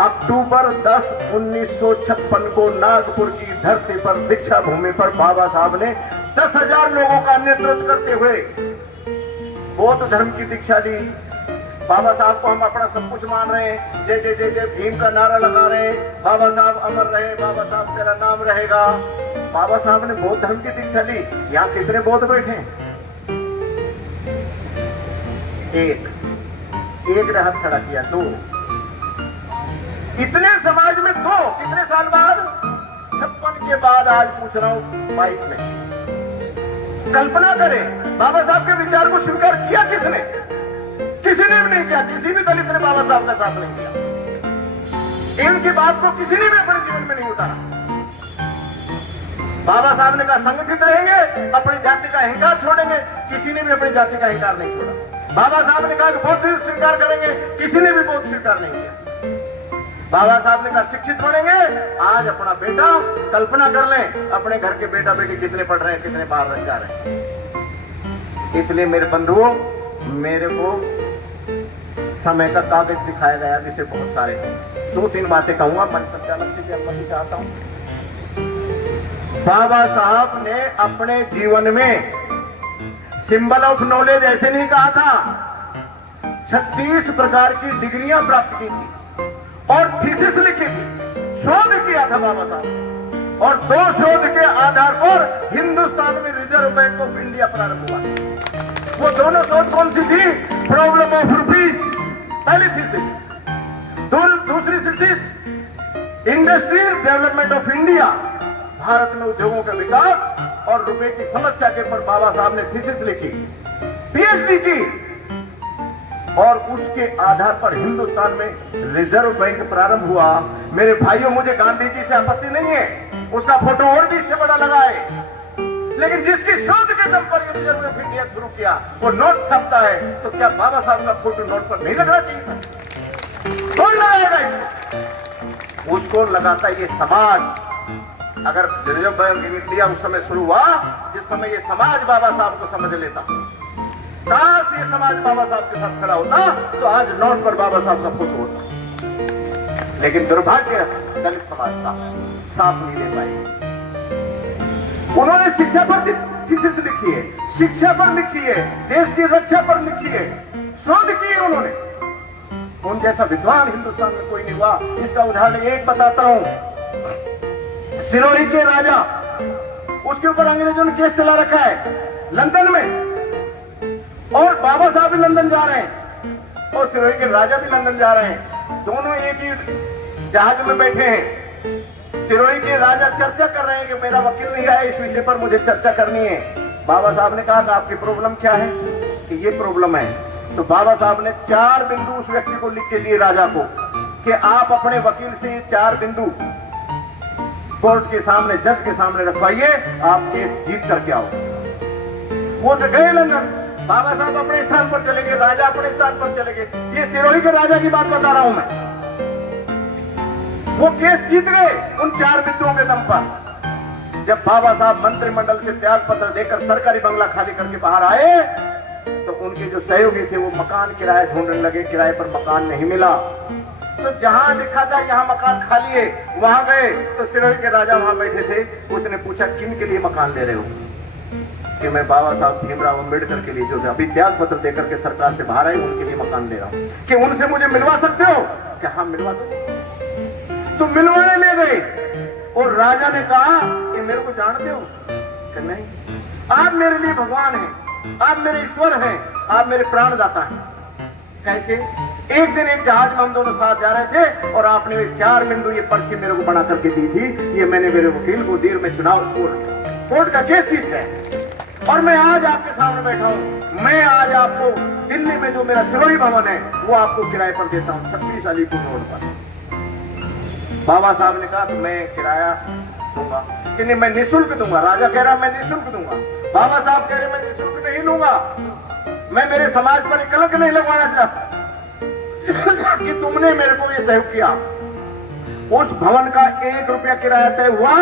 अक्टूबर 10, 1956 को नागपुर की धरती पर दीक्षा भूमि पर बाबा साहब ने 10,000 लोगों का नेतृत्व करते हुए बौद्ध धर्म की दीक्षा ली। बाबा साहब को हम अपना सब कुछ मान रहे हैं, जय जय जय जय भीम का नारा लगा रहे हैं, बाबा साहब अमर रहे, बाबा साहब तेरा नाम रहेगा। बाबा साहब ने बौद्ध धर्म की दीक्षा ली। यहाँ कितने बौद्ध बैठे हैं? एक ने हाथ खड़ा किया, 2। इतने समाज में 2, कितने साल बाद? 56 के बाद आज पूछ रहा हूं 22 में। कल्पना करें बाबा साहब के विचार को स्वीकार किया किसने? किसी ने भी नहीं किया, किसी भी दलित ने बाबा साहब का साथ नहीं दिया। इनकी बात को किसी ने भी अपने जीवन में नहीं उतारा। बाबा साहब ने कहा संगठित रहेंगे, अपनी जाति का अहंकार छोड़ेंगे, किसी ने भी अपनी जाति का अहंकार नहीं छोड़ा। बाबा साहब ने कहा कि बौद्ध स्वीकार करेंगे, किसी ने भी बौद्ध स्वीकार नहीं किया। बाबा साहब ने कहा शिक्षित बनेंगे, आज अपना बेटा कल्पना कर लें अपने घर के बेटा बेटी कितने पढ़ रहे हैं, कितने बाहर रह जा रहे हैं। इसलिए मेरे बंधुओं, मेरे को समय का कागज दिखाया गया जिसे बहुत सारे 2-3 बातें कहूंगा, मंच संचालक से भी अनुमति चाहता हूं। बाबा साहब ने अपने जीवन में सिंबल ऑफ नॉलेज ऐसे नहीं कहा था, 36 प्रकार की डिग्रियां प्राप्त की थी और थीसिस लिखी थी, शोध किया था बाबा साहब, और 2 शोध के आधार पर हिंदुस्तान में रिजर्व बैंक ऑफ इंडिया प्रारंभ हुआ। वो दोनों शोध कौन सी थी? प्रॉब्लम ऑफ रुपीज पहली थीसिस, दूसरी thesis industries development of India, Bharat में उद्योगों का विकास और रुपए की समस्या के ऊपर बाबा साहब ने थीसिस लिखी, पीएचडी की, और उसके आधार पर हिंदुस्तान में रिजर्व बैंक प्रारंभ हुआ। मेरे भाइयों, मुझे गांधी जी से आपत्ति नहीं है, उसका फोटो और भी इससे बड़ा लगा है, लेकिन जिसकी शोध के दम पर रिजर्व बैंक ऑफ इंडिया शुरू किया वो नोट छापता है, तो क्या बाबा साहब का फोटो नोट पर नहीं लगना चाहिए था? कौन लगाएगा इसको? उसको लगाता ये समाज। अगर रिजर्व बैंक ऑफ इंडिया उस समय शुरू हुआ जिस समय ये समाज बाबा साहब को समझ लेता, काश ये समाज बाबा साहब के साथ खड़ा होता तो आज नोट पर बाबा साहब का फोटो होता। लेकिन दुर्भाग्य दलित समाज का साथ नहीं ले पाए। उन्होंने शिक्षा पर थीसिस लिखी है, शिक्षा पर लिखी है, देश की रक्षा पर लिखी है, शोध की है उन्होंने। उन जैसा विद्वान हिंदुस्तान में कोई नहीं हुआ। इसका उदाहरण एक बताता हूं, सिरोही के राजा, उसके ऊपर अंग्रेजों ने केस चला रखा है लंदन में, और बाबा साहब भी लंदन जा रहे हैं और सिरोही के राजा भी लंदन जा रहे हैं, दोनों एक ही जहाज में बैठे हैं। सिरोही के राजा चर्चा कर रहे हैं कि मेरा वकील नहीं आया, इस विषय पर मुझे चर्चा करनी है। बाबा साहब ने कहा कि आपकी प्रॉब्लम क्या है? कि ये प्रॉब्लम है। तो बाबा साहब ने 4 बिंदु उस व्यक्ति को लिख के दिए राजा को कि आप अपने वकील से ये 4 बिंदु कोर्ट के सामने, जज के सामने रखवाइए, आप केस जीत करके आओ। वो तो गए लंदन, बाबा साहब अपने स्थान पर चले गए, राजा अपने स्थान पर चले गए। ये सिरोही के राजा की बात बता रहा हूं मैं। वो केस जीत गए उन 4 बिंदुओं के दम पर। जब बाबा साहब मंत्रिमंडल से त्याग पत्र देकर सरकारी बंगला खाली करके बाहर आए तो उनके जो सहयोगी थे वो मकान किराए ढूंढने लगे, किराए पर मकान नहीं मिला। तो जहां लिखा था यहाँ मकान खाली है वहां गए तो सिरोही के राजा वहां बैठे थे। उसने पूछा किन के लिए मकान ले रहे हो? कि मैं बाबा साहब भीमराव अंबेडकर के लिए, जो अभी त्याग पत्र देकर के सरकार से बाहर आए, उनके लिए मकान ले रहा हूं। कि उनसे मुझे मिलवा सकते हो? कि हाँ मिलवा दो। तो मिलवाने ले गए और राजा ने कहा कि मेरे को जानते हो? कि नहीं, आप मेरे लिए भगवान हैं, आप मेरे ईश्वर हैं, आप मेरे प्राणदाता हैं। कैसे? एक दिन एक जहाज में हम दोनों साथ जा रहे थे और आपने 4 बिंदु ये पर्ची मेरे को बना करके दी थी, ये मैंने मेरे वकील को देर में चुनाव कोर्ट का केस जीत गए और मैं आज आपके सामने बैठा हूं। मैं आज आपको दिल्ली में जो मेरा सिरोही भवन है वो आपको किराए पर देता हूं, 26 अलीपुर रोड पर। बाबा साहब ने कहा कि मैं किराया दूंगा कि नहीं, मैं निःशुल्क दूंगा। राजा कह रहा मैं निःशुल्क दूंगा, बाबा साहब कह रहे मैं निःशुल्क नहीं लूंगा, मैं मेरे समाज पर कलंक नहीं लगवाना चाहता कि तुमने मेरे को ये सहयोग किया। उस भवन का 1 रुपया किराया तय हुआ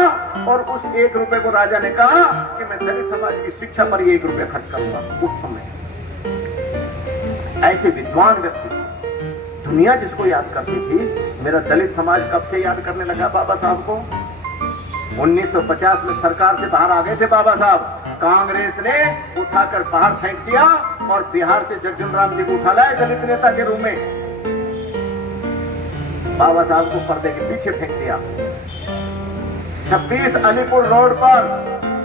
और उस 1 रुपए को राजा ने कहा कि मैं दलित समाज की शिक्षा पर 1 रुपया खर्च करूंगा। उस समय ऐसे विद्वान व्यक्ति दुनिया जिसको याद करती थी, मेरा दलित समाज कब से याद करने लगा बाबा साहब को? 1950 में सरकार से बाहर आ गए थे बाबा साहब, कांग्रेस ने उठाकर बाहर फेंक दिया और बिहार से जगजीवन राम जी को उठा लाए दलित नेता के रूप में। बाबा साहब को पर्दे के पीछे फेंक दिया। 26 अलीपुर रोड पर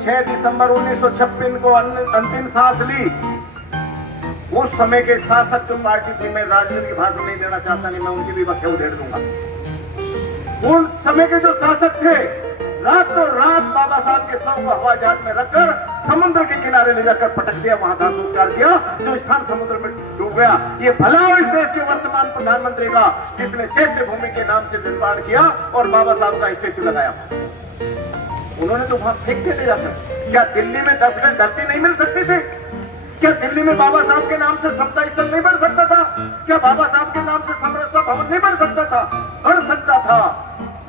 6 दिसंबर 1956 को अंतिम सांस ली। उस समय के शासक जो पार्टी थी, मैं राजनीतिक भाषण नहीं देना चाहता, नहीं मैं उनकी भी वक्तव्य उधेड़ दूंगा। उन समय के जो शासक थे रातों रात बाबा साहब के शव को हवाई जहाज में रखकर समुद्र के किनारे ले जाकर पटक दिया, वहां दाह संस्कार किया, जो स्थान समुद्र में डूब गया। ये भला हो इस देश के वर्तमान प्रधानमंत्री का जिसने चैत्य भूमि के नाम से निर्माण किया और बाबा साहब का स्टेचू लगाया। उन्होंने तो वहां फेंकते ले जाकर। क्या दिल्ली में 10 गज धरती नहीं मिल सकती थी? क्या दिल्ली में बाबा साहब के नाम से समता स्थल नहीं बन सकता था? क्या बाबा साहब के नाम से समरसता भवन नहीं बन सकता था? बन सकता था,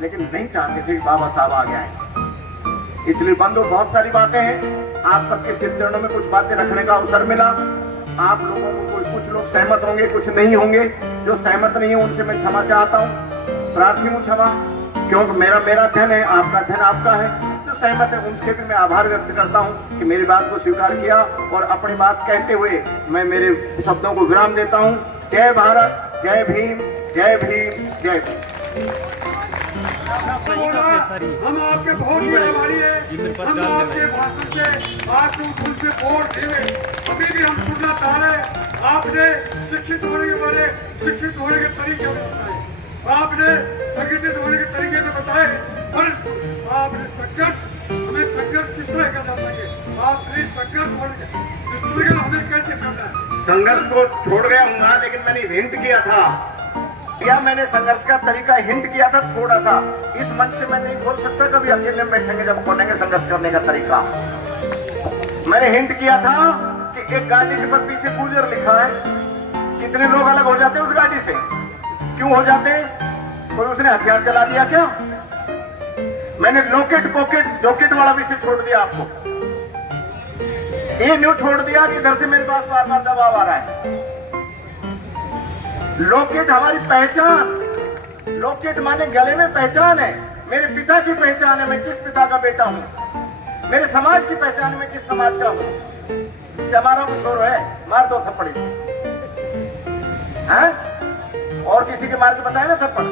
लेकिन नहीं चाहते थे कि बाबा साहब आ गए। इसलिए बंधु, बहुत सारी बातें हैं, आप सबके सिर चरणों में कुछ बातें रखने का अवसर मिला। आप लोगों को कुछ लोग सहमत होंगे, कुछ नहीं होंगे। जो सहमत नहीं है उनसे मैं क्षमा चाहता हूँ, प्रार्थी हूँ क्षमा, क्योंकि मेरा धन है, आपका धन आपका है। जो सहमत है उनसे भी मैं आभार व्यक्त करता हूँ कि मेरी बात को स्वीकार किया, और अपनी बात कहते हुए मैं मेरे शब्दों को विराम देता हूँ। जय भारत, जय भीम, जय भीम, जय भीम। हम आपके बहुत ही आभारी हैं। हम आपके भाषण से, आपके उठून से बोर थे, अभी भी हम सुनना चाह रहे हैं। आपने शिक्षित होने के बारे, शिक्षित होने के तरीके में बताए, आपने संगठित होने के तरीके में बताए, पर आपने संघर्ष, हमें संघर्ष किस तरह करना चाहिए, आपने संघर्ष स्ट्रगल हमें कैसे करना है। संघर्ष को छोड़ गया हूँ, लेकिन मैंने हिंट किया था, या मैंने संघर्ष का तरीका हिंट किया था थोड़ा सा। इस मंच से मैं नहीं बोल सकता, कभी अकेले में बैठेंगे जब बोलेंगे संघर्ष करने का तरीका। मैंने हिंट किया था कि एक गाड़ी के पर पीछे गुजर लिखा है, कितने लोग अलग हो जाते हैं उस गाड़ी से, क्यों हो जाते हैं? कोई उसने हथियार चला दिया क्या? मैंने लोकेट पॉकेट जॉकेट वाला विषय छोड़ दिया आपको, ये न्यू छोड़ दिया कि इधर से मेरे पास बार बार दबाव आ रहा है। लॉकेट हमारी पहचान, लॉकेट माने गले में पहचान है, मेरे पिता की पहचान है, मैं किस पिता का बेटा हूं, मेरे समाज की पहचान है, मैं किस समाज का हूं। चमारा मुझोर है, मार दो थप्पड़ इसको, हैं? और किसी के मार के बताए ना थप्पड़,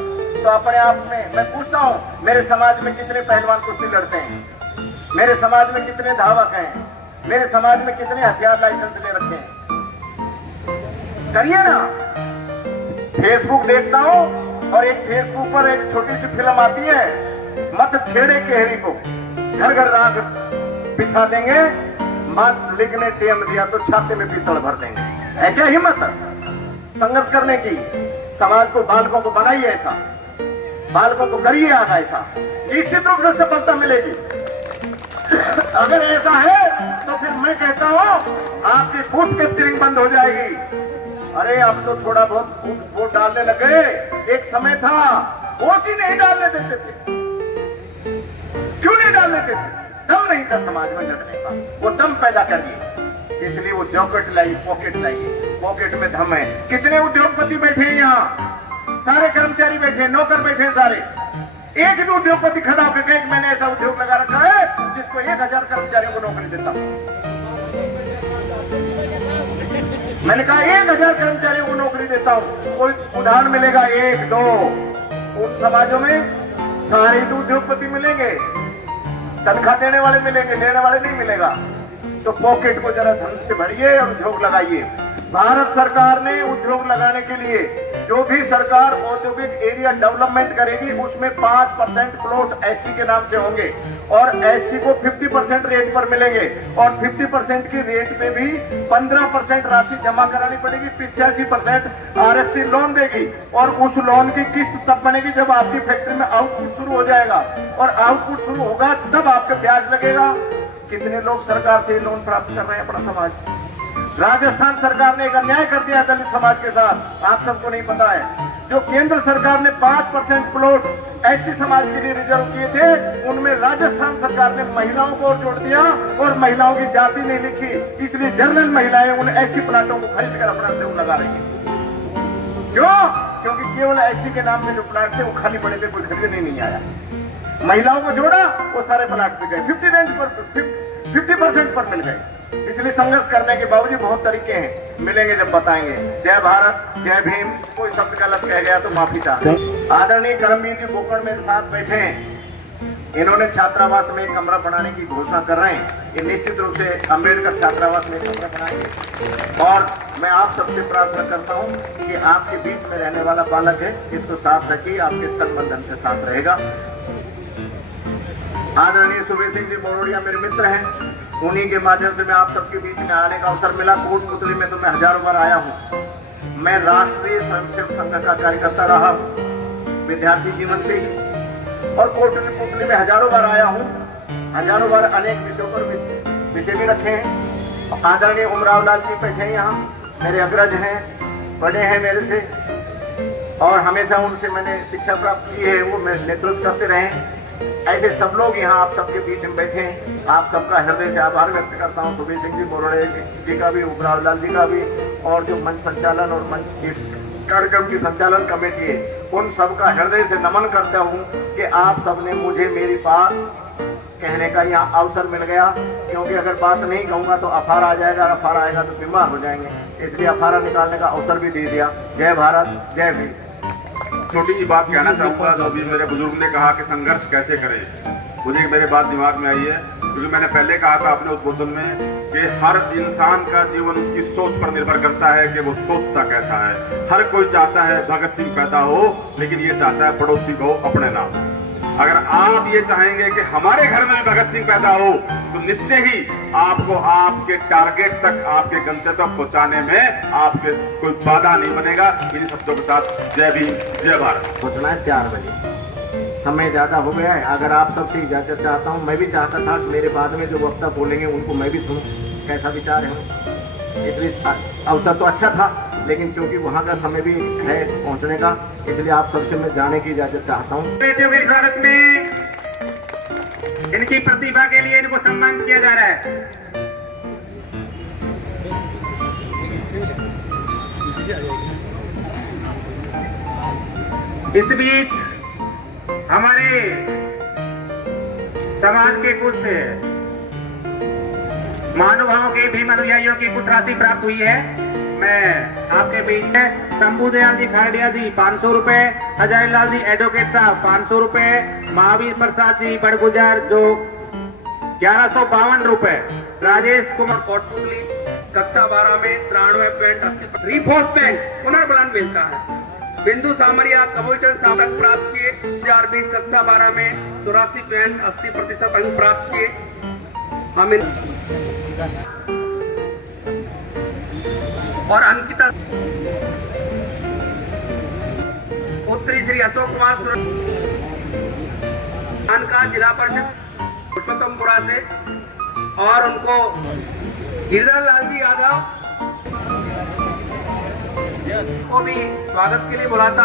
तो अपने आप में मैं पूछता हूं, मेरे समाज में कितने पहलवान कुश्ती लड़ते हैं, मेरे समाज में कितने धावक हैं, मेरे समाज में कितने हथियार लाइसेंस ले रखे हैं? करिए ना। फेसबुक देखता हूँ और एक फेसबुक पर एक छोटी सी फिल्म आती है, मत छेड़े केहरी को, घर घर राख बिछा देंगे, मालिक ने टेम दिया तो छाते में पीतल भर देंगे। है क्या हिम्मत संघर्ष करने की? समाज को, बालकों को बनाइए ऐसा, बालकों को करिए आगा ऐसा, निश्चित रूप से सफलता मिलेगी। अगर ऐसा है तो फिर मैं कहता हूँ आपकी बूथ कैप्चरिंग बंद हो जाएगी। अरे अब तो थोड़ा बहुत वोट डालने लगे, एक समय था वोट ही नहीं डालने देते थे। क्यों नहीं डालने देते? दम नहीं था समाज में लड़ने का, वो दम पैदा करिए, इसलिए वो जॉकेट लाइए, पॉकेट लाइए, पॉकेट में दम है। कितने उद्योगपति बैठे हैं यहाँ, सारे कर्मचारी बैठे, नौकर बैठे सारे, एक भी उद्योगपति खड़ा होकर कहे मैंने ऐसा उद्योग लगा रखा है जिसको 1000 कर्मचारियों को नौकरी देता हूं। मैंने कहा 1000 कर्मचारियों को नौकरी देता हूं, कोई उदाहरण मिलेगा 1-2 उन समाजों में? सारे तो उद्योगपति मिलेंगे, तनख्वाह देने वाले मिलेंगे, लेने वाले नहीं मिलेगा। तो पॉकेट को जरा धन से भरिए और उद्योग लगाइए। भारत सरकार ने उद्योग लगाने के लिए जो भी सरकार औद्योगिक एरिया डेवलपमेंट करेगी उसमें 5% प्लॉट एससी के नाम से होंगे और एससी को 50% रेट पर मिलेंगे और 50% की रेट पे भी 15% राशि जमा करानी पड़ेगी, 85% आरएफसी लोन देगी और उस लोन की किस्त तब बनेगी जब आपकी फैक्ट्री में आउटपुट शुरू हो जाएगा और आउटपुट शुरू होगा तब आपका ब्याज लगेगा। कितने लोग सरकार से लोन प्राप्त कर रहे हैं? अपना समाज। राजस्थान सरकार ने एक अन्याय कर दिया दलित समाज के साथ, आप सबको नहीं पता है। जो केंद्र सरकार ने 5% प्लॉट एससी समाज के लिए रिजर्व किए थे उनमें राजस्थान सरकार ने महिलाओं को जोड़ दिया और महिलाओं की जाति नहीं लिखी, इसलिए जनरल महिलाएं उन एससी प्लाटों को खरीद कर अपना उद्योग लगा रही है। क्यों? क्योंकि केवल एससी के नाम से जो प्लाट थे वो खाली पड़े थे, कोई खरीदने नहीं आया। महिलाओं को जोड़ा, वो सारे प्लाट पे गए, 50% पर मिल गए। इसलिए संघर्ष करने के बावजूद बहुत तरीके हैं, मिलेंगे जब बताएंगे। जय भारत, जय भीम। कोई शब्द गलत कह गया तो माफी चाहते हैं। आदरणीय करमवीर जी बोकड़ मेरे साथ बैठे हैं, इन्होंने छात्रावास में एक कमरा बनाने की घोषणा कर रहे हैं। ये निश्चित रूप से अम्बेडकर छात्रावास में कमरा बनाएंगे और मैं आप सबसे प्रार्थना करता हूँ कि आपके बीच में रहने वाला बालक है, इसको साथ रखिए, आपके तन बंधन से साथ रहेगा। आदरणीय सुबेश सिंह जी मोरोडिया मेरे मित्र हैं, उन्हीं के माध्यम से मैं आप सबके बीच में आने का अवसर मिला। कोटपुतली में तो मैं हजारों बार आया हूँ। मैं राष्ट्रीय स्वयंसेवक संघ का कार्यकर्ता रहा हूँ विद्यार्थी जीवन से ही और कोटपुतली में हजारों बार आया हूँ, हजारों बार अनेक विषयों पर विषय भी रखे हैं। आदरणीय उमराव लाल जी बैठे हैं यहाँ, मेरे अग्रज हैं, बड़े हैं मेरे से और हमेशा उनसे मैंने शिक्षा प्राप्त की है, वो नेतृत्व करते रहे। ऐसे सब लोग यहाँ आप सबके बीच में बैठे हैं, आप सबका हृदय से आभार व्यक्त करता हूँ। सुबेश सिंह जी मोरोड़े जी का भी, उमराव लाल जी का भी और जो मंच संचालन और मंच इस कार्यक्रम की संचालन कमेटी है, उन सबका हृदय से नमन करता हूँ कि आप सबने मुझे मेरी बात कहने का यहाँ अवसर मिल गया, क्योंकि अगर बात नहीं कहूँगा तो अफारा आ जाएगा, और अफारा आएगा तो बीमार हो जाएंगे, इसलिए अफारा निकालने का अवसर भी दे दिया। जय भारत, जय भीम। छोटी सी बात कहना चाहूँगा, जो अभी मेरे बुजुर्ग ने कहा कि संघर्ष कैसे करें, मुझे मेरे बात दिमाग में आई है, क्योंकि मैंने पहले कहा था अपने उद्बोधन में कि हर इंसान का जीवन उसकी सोच पर निर्भर करता है कि वो सोचता कैसा है। हर कोई चाहता है भगत सिंह पैदा हो, लेकिन ये चाहता है पड़ोसी को अपने नाम। अगर आप ये चाहेंगे कि हमारे घर में भी भगत सिंह पैदा हो, तो निश्चय ही आपको आपके टारगेट तक, आपके गंतव्य तक पहुंचाने में आपके कोई बाधा नहीं बनेगा। इन शब्दों के साथ जय भीम, जय भारत। पहुंचना है 4 बजे, समय ज़्यादा हो गया है। अगर आप सबसे इजाज़त चाहता हूँ, मैं भी चाहता था कि मेरे बाद में जो वक्ता बोलेंगे उनको मैं भी सुनूँ कैसा विचार है, इसलिए अवसर तो अच्छा था, लेकिन चूंकि वहाँ का समय भी है पहुँचने का, इसलिए आप सबसे मैं जाने की इजाज़त चाहता हूँ। बेटियों के स्वागत में इनकी प्रतिभा के लिए इनको सम्मानित किया जा रहा है। इस बीच हमारे समाज के कुछ महानुभावों के भीम अनुयायियों की कुछ राशि प्राप्त हुई है। मैं आपके बीच से शंभू दयाल जी खारडिया जी 500 रुपए, अजय लाल जी एडवोकेट साहब 500 रुपए, महावीर प्रसाद जी बड़गुजर जो 1152 रुपए, राजेश कुमार कोटपुतली कक्षा 12 में 93.80 रिफोर्समेंट पुनर्बलन मिलता है। बिंदु सामरिया कबूलचंद साहब अंक प्राप्त किए, 2020 कक्षा 12 में 84.80% अंक प्राप्त किए। हम और अंकिता उत्तरी श्री अशोक कुमार का जिला परिषद पुरुषोत्तमपुरा से, और उनको गिरिधर लाल जी यादव को भी स्वागत के लिए बुलाता